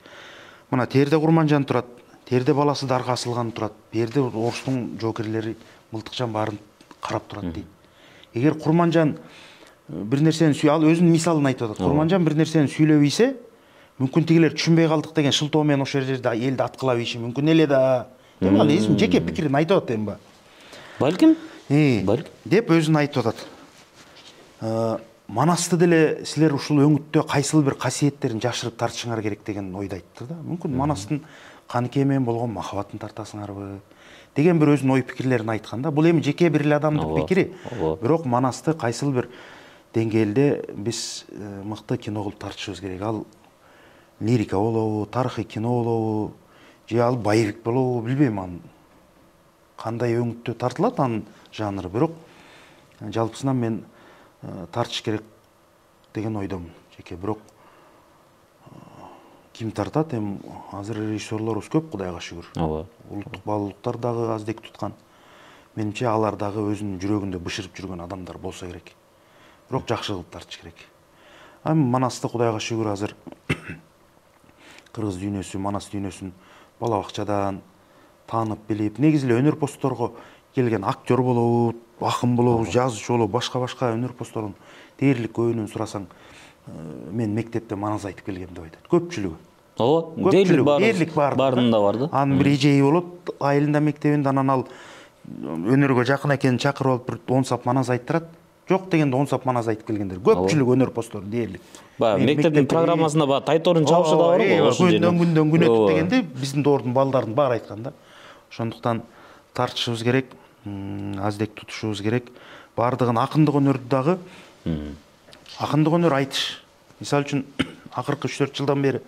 Мына терде Курманжан турат. Терде баласы дарга асылган турат. Берде орустун жоокерлери Мылтыкжан баарын карап турат дейт. Эгер Курманжан бир нерсени ал өзүнүн мисалын айтып атат. Курманжан бир нерсени сүйлөп ийсе, мүмкүн тигилер түшүнбөй калдык деген шылтоо менен ошол жерде элди аткылап ийиши мүмкүн эле да. Эми ал өзүнүн жеке пикирин айтып атат эми. Балким, деп өзүн айтып атат. Манасты деле силер ушул өңүттө кайсыл бир касиеттерин жашырып тартышыңар керек деген ойду айтты да. Мүмкүн Манастын Каныкей менен болгон махабатын тартасыңарбы деген бир өзүнүн ой пикирлерин айткан да. Бул эми жеке бир эле адамдын пикири. Бирок Манасты кайсыл бир деңгээлде биз мыкты кино кылып тартышыбыз керек. Ал лирика болобу, тарыхый кино болобу, же ал боевик болобу, билбейм аны. Кандай өңүттө тартылат анын жанры, бирок жалпысынан мен тартыш керек деген ойдомун жеке. Бирок ким тартат эми азыр режиссерлорубуз көп, Кудайга шүгүр. Улуттук баалуулуктар дагы аздек туткан. Менимче алар дагы өзүнүн жүрөгүндө бышырып жүргөн адамдар болсо керек. Бирок жакшы кылып тартыш керек. Эми Манасты Кудайга шүгүр азыр кыргыз дүйнөсү, Манас дүйнөсүн бала бакчадан таанып билип, негизи эле өнөр постторго келген актер болобу, акын болобу, жазуучу болобу, башка өнөр посттордун дээрлик көбүнөн сурасаң, мен мектепте Манас айтып келгем деп айтат. Көпчүлүгү. Ооба, дээрлик баарында бар да. Анын бир эжеи болот, айылында мектебинде, анан ал өнөргө жакын экенин чакырып алып бир 10 сап манас айттырат. Жок дегенде 10 сап манас айтып келгендер. Көпчүлүк өнөр посттору дээрлик. Баягы мектептин программасында баягы тайторун чабышы да бар го. Күндөн күн өтүп дегенде биздин доордун балдардын баары айткан да. Ошондуктан тартышыбыз керек, аздек тутушубуз керек. Бардыгын акындык өнөрдү дагы акындык өнөр айтыш. Мисалы үчүн акыркы 3-4 жылдан бери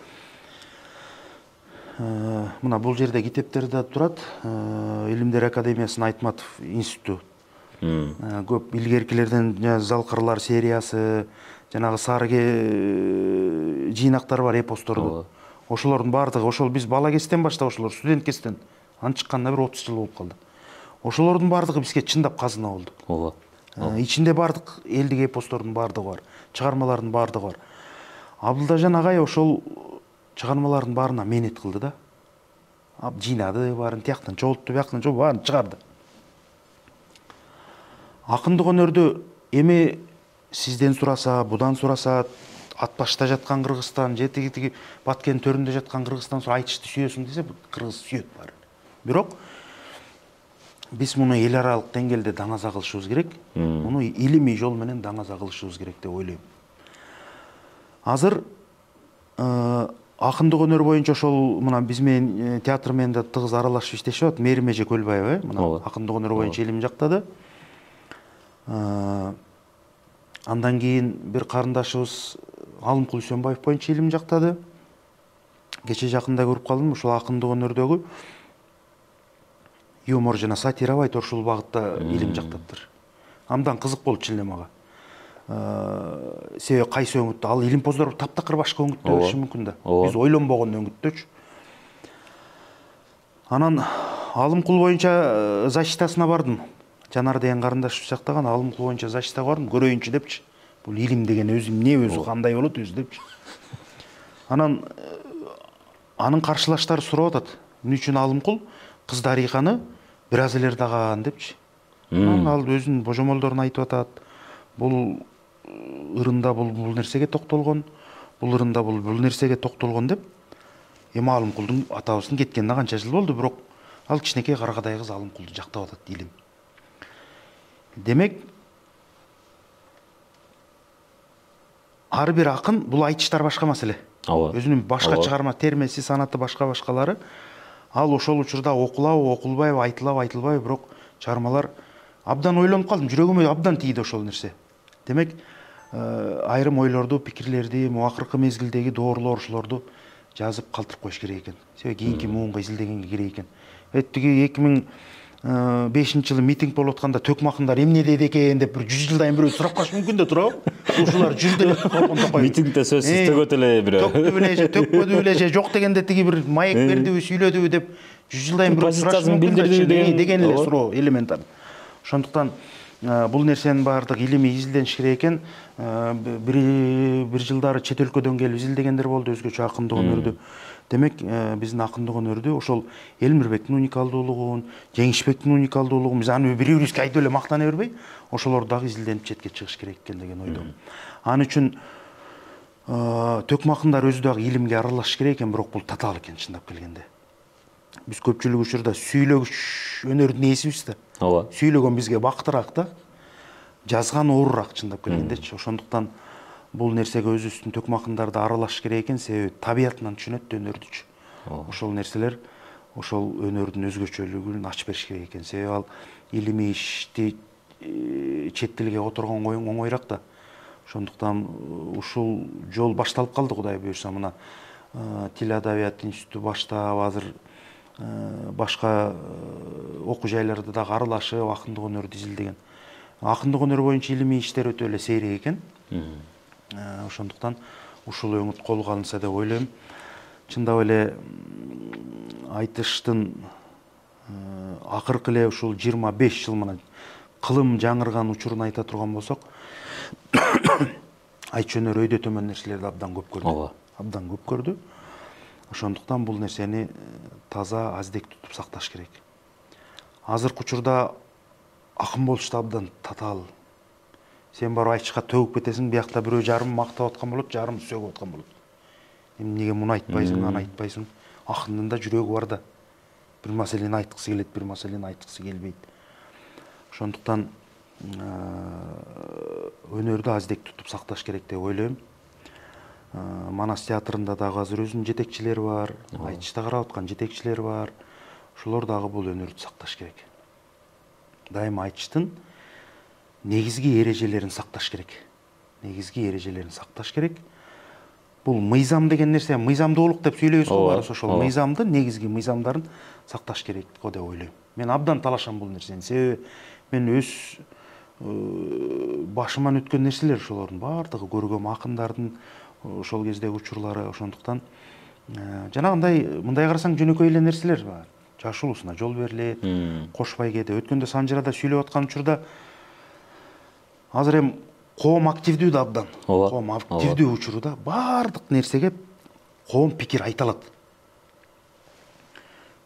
мына бул жерде китептерде турат, Илимдер академиясынын Айтматов институту. Көп илгеркилерден Залкырлар сериясы, жанагы Сарыге жыйнактар бар, эпосторду. Ошолордун бардыгы, ошол биз бала кезден баштап, ошолор студент кезден, анын чыкканына бир 30 жыл болуп калды. Ошолордун бардыгы бизге чындап казына болду. Ооба. Ичинде бардык элдик эпостордун бардыгы бар, чыгармалардын бардыгы бар. Абдылдажан агай ошол чыгармалардын баарына мээнет кылды да. Жыйнады баарын, тияктан чогултту, бияктан чогултту, баарын чыгарды. Акындык өнөрдү эми сизден сураса, будан сураса, Атбашта жаткан Кыргызстан, же тиги Баткендин төрүндө жаткан Кыргызстан айтышты сүйөсүң десе, кыргыз сүйөт баары. Бирок биз муну эл аралык деңгээлде даңаза кылышыбыз керек. Муну илимий жол менен даңаза кылышыбыз керек деп ойлойм. Азыр акындык өнөр боюнча ошол мына биз менен театр менен да тыгыз аралашып иштешип атат. Мээрим эже Көлбаева, мына акындык өнөр боюнча илим жактады. Андан кийин бир карындашыбыз Алымкул Үсөнбаев боюнча илим жактады. Кече жакында көрүп калдым, ушул акындык өнөрдөгү юмор жана сатирабайт ушул багытта илим жактаптыр. Амдан кызык болду чын эле мага. Себеби кайсы өңүттө ал илимпоздор таптакыр башка өңүттө болушу мүмкүн да. Биз ойлонбогон өңүттөчү. Анан Алымкул боюнча защитасына бардым. Жанар деген карындашыбыз жактаган Алымкул боюнча защитага бардым, көрөйүнчү депчи. Бул илим деген өзү эмне, өзү кандай болот өзү депчи. Анан анын каршылаштары сурап атат. Эмне үчүн Алымкул кыз Дарыйканы бир аз эле ырдаган депчи. Анан ал өзүнүн божомолдорун айтып атат. Бул ырында бул нерсеге токтолгон, бул ырында бул нерсеге токтолгон деп. Эми Алымкулдун атабыздын кеткенине канча жыл болду, бирок ал кичинекей каргадай кыз Алымкулду жактап атат илим. Демек, ар бир акын бул айтыштар башка маселе. Өзүнүн башка чыгарма термеси, санаты башкалары. Ал ошол учурда окулабы, окулбайбы, айтылабы, айтылбайбы, бирок чыгармалар абдан ойлонуп калдым, жүрөгүмө абдан тийди ошол нерсе. Демек, айрым ойлорду, пикирлерди, акыркы мезгилдеги доорлор ошолорду жазып калтырып коюш керек экен. Себеби кийинки муунга изилдегенге керек экен. Тиги 2005 жылы митинг болуп атканда төкмө акындар эмне деди экен деп бир 100 жылдан бирөө сурап калышы мүмкүн да туурабы? Ушулар жүрдү эле Толкон. Митингде сөзсүз төгөт эле бирөө. Төктү беле же, төкпөдү беле же, жок дегенде тиги бир маек бердиби, сүйлөдүбү деп 100 жылдан бирөө сураш мүмкүн деген эле суроо элементар. Ошондуктан бул нерсенин баардык илимий изилдениш керек экен. Бир жылдары чет өлкөдөн келип изилдегендер болду өзгөчө акындык өнөрдү. Демек, биздин акындык өнөрдү ошол Элмирбектин уникалдуулугун, Жеңишбектин уникалдуулугун биз аны бири-бирибизге айтып эле мактана бербей, ошолорду дагы изилденип четке чыгыш керек экен деген ойдомун. Ал үчүн төкмө акындар өзү дагы илимге аралашыш керек экен, бирок бул татаал экен чындап келгенде. Биз көпчүлүк учурда сүйлөгүч өнөрдүн ээсибиз да. Ооба. Сүйлөгөн бизге бактыраак да. Жазган оорураак чындап келгендечи. Ошондуктан бул нерсеге өзүбүздүн төкмө акындарды аралашыш керек экен, себеби табиятынан түшүнөт да өнөрдүчү. Ошол нерселер ошол өнөрдүн өзгөчөлүгүн ачып бериш керек экен. Себеби ал илимий ишти чет тилге которгон оңойраак да. Ошондуктан ушул жол башталып калды, Кудай буйрса. Мына Тил адабият институту баштап, азыр башка окуу жайларда дагы аралашып акындык өнөрдү изилдеген. Акындык өнөр боюнча илимий иштер өтө эле сейрек экен. Ошондуктан ушул өңүт колго алынса деп ойлойм. Чындап эле айтыштын акыркы эле ушул 25 жыл мына кылым жаңырган учурун айта турган болсок, айтыш өнөрү өйдө төмөн нерселерди абдан көп көрдү. Абдан көп көрдү. Ошондуктан бул нерсени таза, аздек тутуп сакташ керек. Азыркы учурда акын болуш да абдан татаал. Сен барып айтышка төгүп кетесиң, биякта бирөө жарым мактап аткан болот, жарым сөгүп аткан болот. Эмнеге муну айтпайсың, аны айтпайсың. Акындын да жүрөгү бар да. Бир маселени айткысы келет, бир маселени айткысы келбейт. Ошондуктан өнөрдү аздек тутуп сакташ керек деп ойлойм. Манас театрында дагы азыр өзүнүн жетекчилери бар, айтышта карап аткан жетекчилери бар. Ошолор дагы бул өнөрдү сакташ керек. Дайыма айтыштын негизги эрежелерин сакташ керек. Негизги эрежелерин сакташ керек. Бул мыйзам деген нерсе, мыйзамдуулук деп сүйлөйбүз го баарыбыз, ошол мыйзамды, негизги мыйзамдарын сакташ керек го деп ойлойм. Мен абдан талашам бул нерсени. Себеби мен өз башыман өткөн нерселер ошолордун баардыгы көргөм, акындардын ошол кездеги учурлары. Ошондуктан жанагындай мындай карасаң жөнөкөй эле нерселер бар. Жаш улусуна жол берилет, кош байгеде өткөндө Санжырада сүйлөп аткан учурда азыр эми коом активдүү да абдан. Коом активдүү учурда баардык нерсеге коом пикир айта алат.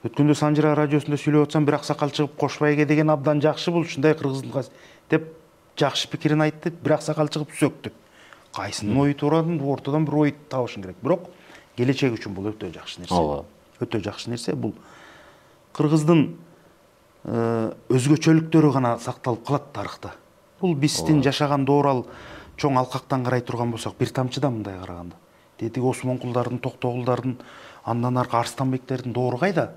Өткөндө Санжыра радиосунда сүйлөп атсам, бир аксакал чыгып кош байге деген абдан жакшы, бул ушундай кыргыздын деп жакшы пикирин айтты, бир аксакал чыгып сөктү. Кайсынын ою туурады, ортодон бир ой табышың керек. Бирок келечек үчүн бул өтө жакшы нерсе. Өтө жакшы нерсе. Бул кыргыздын өзгөчөлүктөрү гана сакталып калат тарыхта. Бул биздин жашаган доорал чоң алкактан карай турган болсок, бир тамчыдан мындай караганда. Деди Осмонкулдардын, Токтогулдардын, андан аркы Арстанбектердин доору кайда?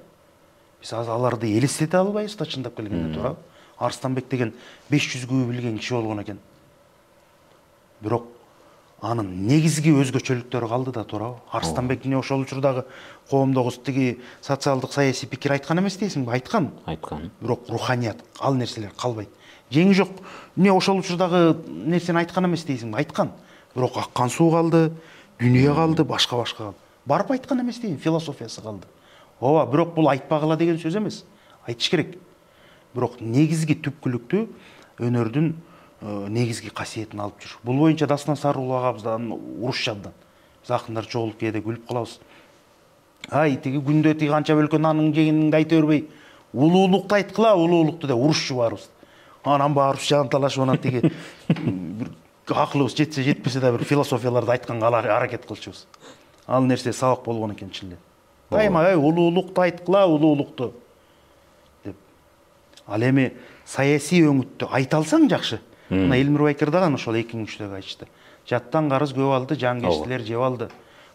Биз аларды элестете албайбыз да, чындап келгенде, туура. Арстанбек деген 500 билген киши болгон экен. Бирок анын негизги өзгөчөлүктөрү калды да, туура. Арстанбек эмне ошол учурдагы коомдогу тиги социалдык саясий пикир айткан эмес дейсиңби? Айткан. Бирок руханият, ал нерселер калбайт. Жеңи жок, эмне ошол учурдагы нерсени айткан эмес дейсиңби? Айткан. Бирок аккан суу калды, дүнүйө калды, башка-башка калды. Барып айткан эмес дейм, философиясы калды. Ооба, бирок бул айтпагыла деген сөз эмес. Айтыш керек. Бирок негизги түпкүлүктүү өнөрдүн негизги касиетин алып жүр. Бул боюнча Дастан Сарыулы агабыздан урушчу абдан. Биз акындар чогулуп кээде күлүп калабыз. Ай, тиги күндө тиги канча бөлкө нанын жегениңди айта бербей, улуулукту айткыла, улуулукту деп урушчу баарыбыз. Анан баарыбыз жанталашып, анан тиги акылыбыз жетсе жетпесе да бир философияларды айтканга аракет кылчубуз. Ал нерсе сабак болгон экен чын эле. Дайыма улуулукту айткыла, улуулукту деп. Ал эми саясий өңүттү айта алсаң жакшы. Мына Элмир Байкер дагы ошол 2003-төгү айтышты. Жаттан карыз көп алды, жангештилер жеп алды.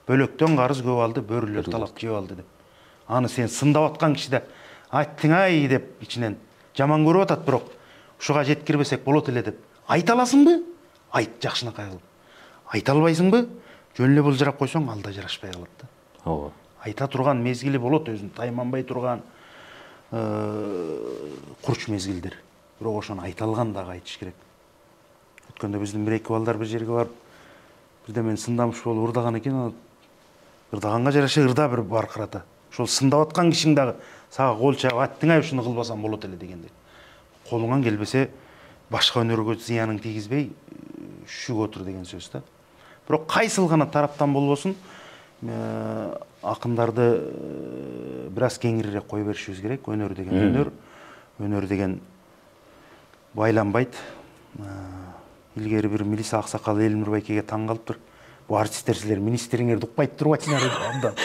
Бөлөктөн карыз көп алды, бөрүлөр талап жеп алды деп. Аны сен сындап аткан кишиде айттың ай деп ичинен жаман көрүп атат, бирок ушуга жеткирбесек болот эле деп. Айта аласыңбы? Айт жакшынакай кылып. Айта албайсыңбы? Жөн эле былжырап койсоң, ал да жарашпай калат да. Ооба. Айта турган мезгили болот, өзүн тайманбай турган курч мезгилдер. Бирок ошону айта алган дагы айтыш керек. Өткөндө биздин бир-эки балдар бир жерге барып, бирде мен сындамыш болуп ырдаган экен, ырдаганга жараша ырда бир баркырата. Ошол сындап аткан кишиң дагы сага кол чаап, аттың ай ушуну кылбасам болот эле дегенде. Колуңан келбесе башка өнөргө зыянын тийгизбей шүгө отур деген сөз да. Бирок кайсыл гана тараптан болбосун, акындарды бир аз кеңирирээк кое беришибиз керек. Өнөр деген өнөр деген байланбайт. Илгери бир милиция аксакалы Элмир Байкеге таң калыптыр. Бу артисттер силер министриңерди укпайт турбайсыңар деп абдан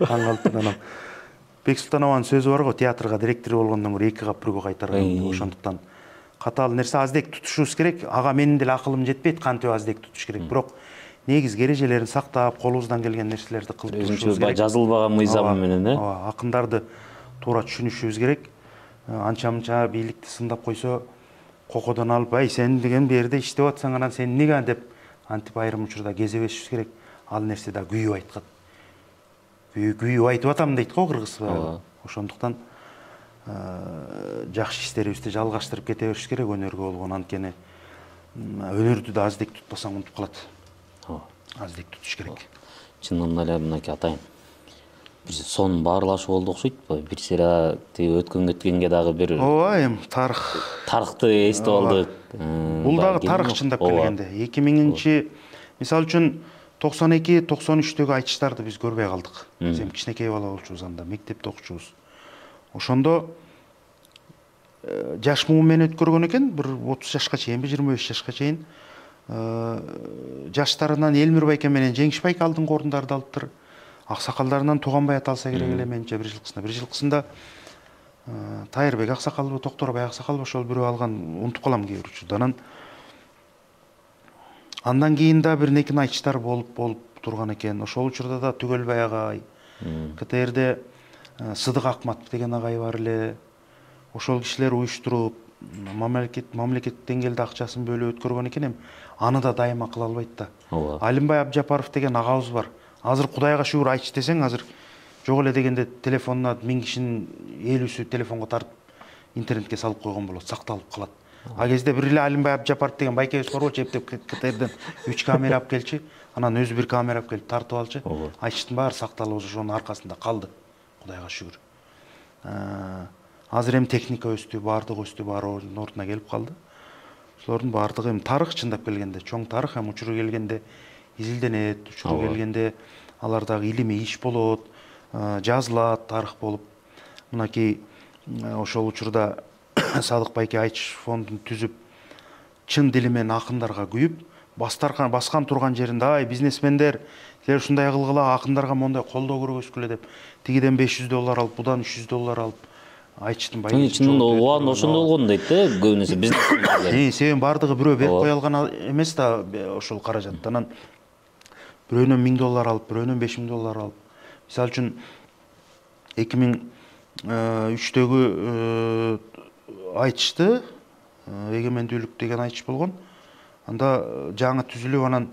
таң калыптыр. Анан Бексултанованын сөзү бар го, театрга директор болгондон көрө 2 кап 1 кайтарган. Ошондуктан катаал нерсе аздек тутушубуз керек. Ага менин деле акылым жетпейт, кантип аздек тутуш керек. Бирок негизги эрежелерин сактап, колубуздан келген нерселерди кылып турушубуз керек. Жазылбаган мыйзам менен, акындарды туура түшүнүшүбүз керек. Анча-мынча бийликти сындап койсо, кокодон алып, ай сен деген берде иштеп атсаң, анан сен эмнеге деп антип айрым учурда кезебешибиз керек. Ал нерсе да күйүп айткан. Күйүп айтып атам дейт го кыргыз. Ошондуктан жакшы иштерибизди жалгаштырып кете бериш керек өнөргө болгон, анткени өнөрдү да аздек тутпасаң унутуп калат. Аздек тутуш керек. Чынында эле мынакей атайын. Бир сонун баарлашуу болду окшойт. Бир сыйра өткөн кеткенге дагы бир ооба, эми тарыхты эстеп алдык. Бул дагы тарых чындап келгенде. 2000-чи, мисалы үчүн 92-93-төгү айтыштарды биз көрбөй калдык. Биз эми кичинекей бала болчубуз анда, мектепте окучубуз. Ошондо жаш муун менен өткөргөн экен, бир 30 жашка чейинби, 25 жашка чейин жаштарынан Элмир байке менен Жеңиш байке алдыңкы орундарды алыптыр. Аксакалдарынан Туганбай ата алса керек эле менимче бир жылкысында Тайырбек аксакалбы, Токторбай аксакалбы ошол бирөө алган, унутуп калам кээ бир учурда. Андан кийин да бир некин айтыштар болуп турган экен. Ошол учурда да Түгөлбай агай, КТРде Сыдык Акматов деген агай бар эле. Ошол кишилер уюштуруп, мамлекет деңгээлде акчасын бөлүп өткөргөн экен, эми аны да дайыма кыла албайт да. Алимбай Абжапаров деген агабыз бар. Азыр Кудайга шүгүр айтчы десең, азыр жок эле дегенде телефонуна 1000 кишинин 50сү телефонго тартып интернетке салып койгон болот, сакталып калат. А кезде бир эле Алимбай Абжапаров деген байкебиз барбочу, эптеп КТРден 3 камера алып келчи, анан өзү бир камера алып келип тартып алчы. Айтыштын баары сакталып ошонун аркасында калды. Кудайга шүгүр. Азыр эми техника өстү, баардыгы өстү, баары ордуна келип калды. Ошолордун баардыгы эми тарых, чындап келгенде, чоң тарых, эми учуру келгенде изилденет, учуру келгенде алардагы илимий иш болот, жазылат, тарых болуп. Мынакей ошол учурда Садык байке айтыш фондун түзүп, чын дили менен акындарга күйүп, баскан турган жеринде, ай бизнесмендер, силер ушундай кылгыла, акындарга мондай колдоо көргөзгүлө деп, тигиден $500 алып, будан $300 алып, айтыштын байке. Чын оған ошондой болгон дейт да, көбүнөсү бизнесмендер. Себеби бардыгы бирөө берип кое алган эмес да ошол каражатты. Анан бирөөнөн $1000 алып, бирөөнөн $5000 алып. Мисалы үчүн 2003-төгү айтышты, эгемендүүлүк деген айтыш болгон. Анда жаңы түзүлүп, анан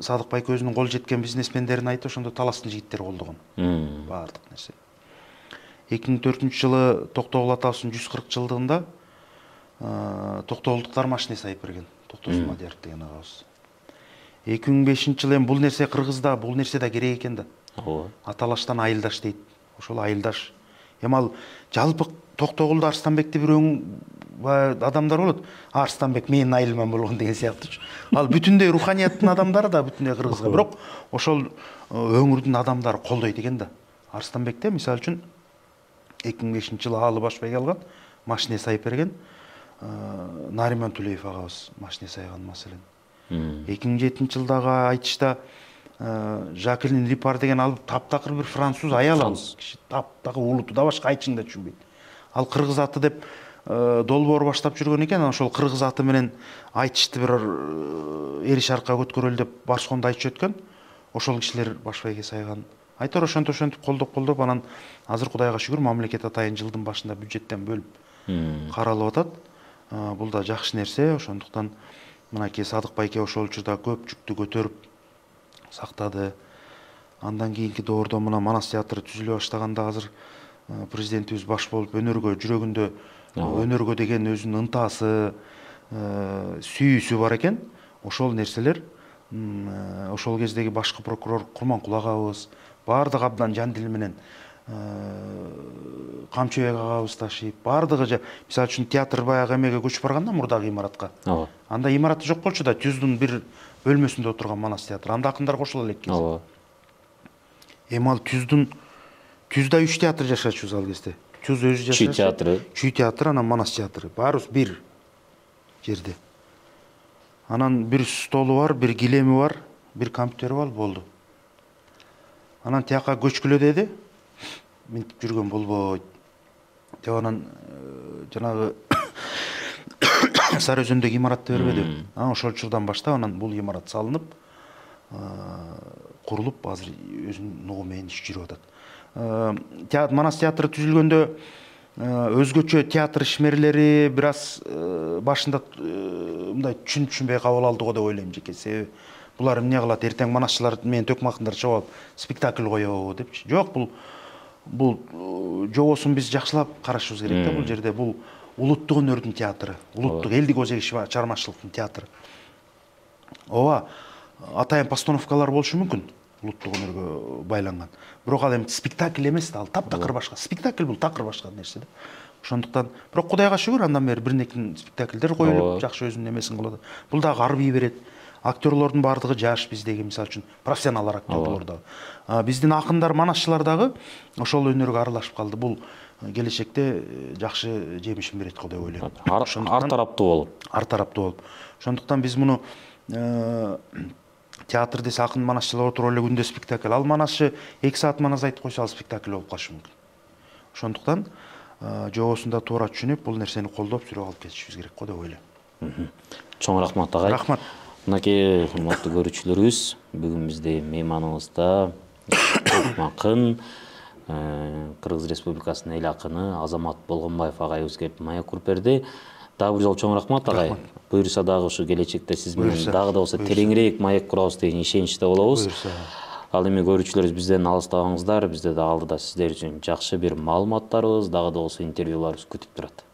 Садык байке өзүнүн кол жеткен бизнесмендерин айтып, ошондо таластын жигиттери колдогон. Баардык нерсе. 2004-жылы Токтогул атабыздын 140 жылдыгында Токтогулдуктар машине сайып берген. Токтосун Мадияров деген агабыз. 2005-жылы эми бул нерсе Кыргызда, бул нерсе да керек экен да. Аталаштан айылдаш дейт. Ошол айылдаш. Эми ал жалпы Токтогулда Арстанбекти бирөө адамдар болот. Арстанбек менин айылман болгон деген сыяктуу. Ал бүтүндөй руханияттын адамдары да бүтүндөй Кыргызга. Бирок ошол өңүрдүн адамдары колдойт экен да. Арстанбекте мисалы үчүн 2005-жылы Аалы Башбайга алган, машине сайып берген. Нариман Тулеев агабыз машине сайган маселен. 2007-жылдагы айтышта Жакелин Рипар деген алып таптакыр бир француз аял алып, таптакыр улуту да башка айтышын да түшүнбөйт. Ал кыргыз аты деп долбоор баштап жүргөн экен, ошол кыргыз аты менен айтышты бир эриш арка көткөрөлү деп Барсконду айтып өткөн. Ошол кишилер Башбайге сайган. Айтор ошентип колдоп, анан азыр Кудайга шүгүр мамлекет атайын жылдын башында бюджеттен бөлүп каралып атат. Бул да жакшы нерсе, ошондуктан мынакей Садык байке ошол учурда көп жүктү көтөрүп сактады. Андан кийинки доордо мына Манас театры түзүлө баштаганда азыр президентибиз баш болуп өнөргө жүрөгүндө өнөргө деген өзүнүн ынтасы, сүйүүсү бар экен. Ошол нерселер ошол кездеги башкы прокурор Курманкул агабыз баардык абдан жан дили менен Камчыбек агабыз ташыйп, баардыгы мисалы үчүн театр баягы эмеге көчүп барганда мурдагы имаратка. Анда имараты жок болчу да, түздүн бир бөлмөсүндө отурган Манас театры. Анда акындар кошула элек кезде. Эми ал түздө 3 театр жашачубуз ал кезде. Түз өзү жашачу. Чүй театры, анан Манас театры. Баарыбыз бир жерде. Анан бир столу бар, бир килеми бар, бир компьютери бар, болду. Анан тияка көчкүлө деди. Минтип жүргөн болбойт. Деп анан жанагы Сары Өзөндөгү имаратты бербеди. Ошол учурдан баштап анан бул имарат салынып, курулуп, азыр өзүнүн нугу менен иш жүрүп атат. Манас театры түзүлгөндө өзгөчө театр ишмерлери бир аз башында мындай түшүнбөй кабыл алды го деп ойлойм жеке. Себеби булар эмне кылат, эртең манасчылар менен төкмакындар чыгып алып спектакль коебу депчи. Жок, бул жобосун биз жакшылап карашыбыз керек да. Бул жерде бул улуттук өнөрдүн театры, улуттук элдик өзек чыгармачылыктын театры. Ооба, атайын постановкалар болушу мүмкүн улуттук өнөргө байланган. Бирок ал эми спектакль эмес да, ал таптакыр башка. Спектакль бул такыр башка нерсе да. Ошондуктан бирок Кудайга шүгүр андан бери бир некин спектакльдер коюлуп, жакшы өзүнүн эмесин кылат. Бул дагы карбый берет. Актерлордун бардыгы жаш биздеги, мисалы үчүн профессионал актерлор дагы. Биздин акындар, манасчылар дагы ошол өнөргө аралашып калды. Бул келечекте жакшы жемишин берет го деп ойлойм. Ар тараптуу болуп. Ар тараптуу болуп. Ошондуктан биз муну театр десе акын манашчылар отуруп эле күндө спектакль. Ал манашчы 2 саат манас айтып койсо ал спектакль болуп калышы мүмкүн. Ошондуктан жобосунда туура түшүнүп, бул нерсени колдоп сүрөп алып кетишибиз керек го деп ойлойм. Чоң рахмат агай. Рахмат. Мынакей урматтуу көрүүчүлөрүбүз, бүгүн бизде мейманыбызда акын Кыргыз Республикасынын эл акыны Азамат Болгонбаев агайыбыз келип маек куруп берди. Дагы бир жолу чоң рахмат агай. Буюрса дагы ушу келечекте сиз менен дагы да болсо тереңирээк маек курабыз деген ишеничте болобуз. Ал эми көрүүчүлөрүбүз бизден алыстабаңыздар, бизде да алдыда сиздер үчүн жакшы бир маалыматтарыбыз, дагы да болсо интервьюларыбыз күтүп турат.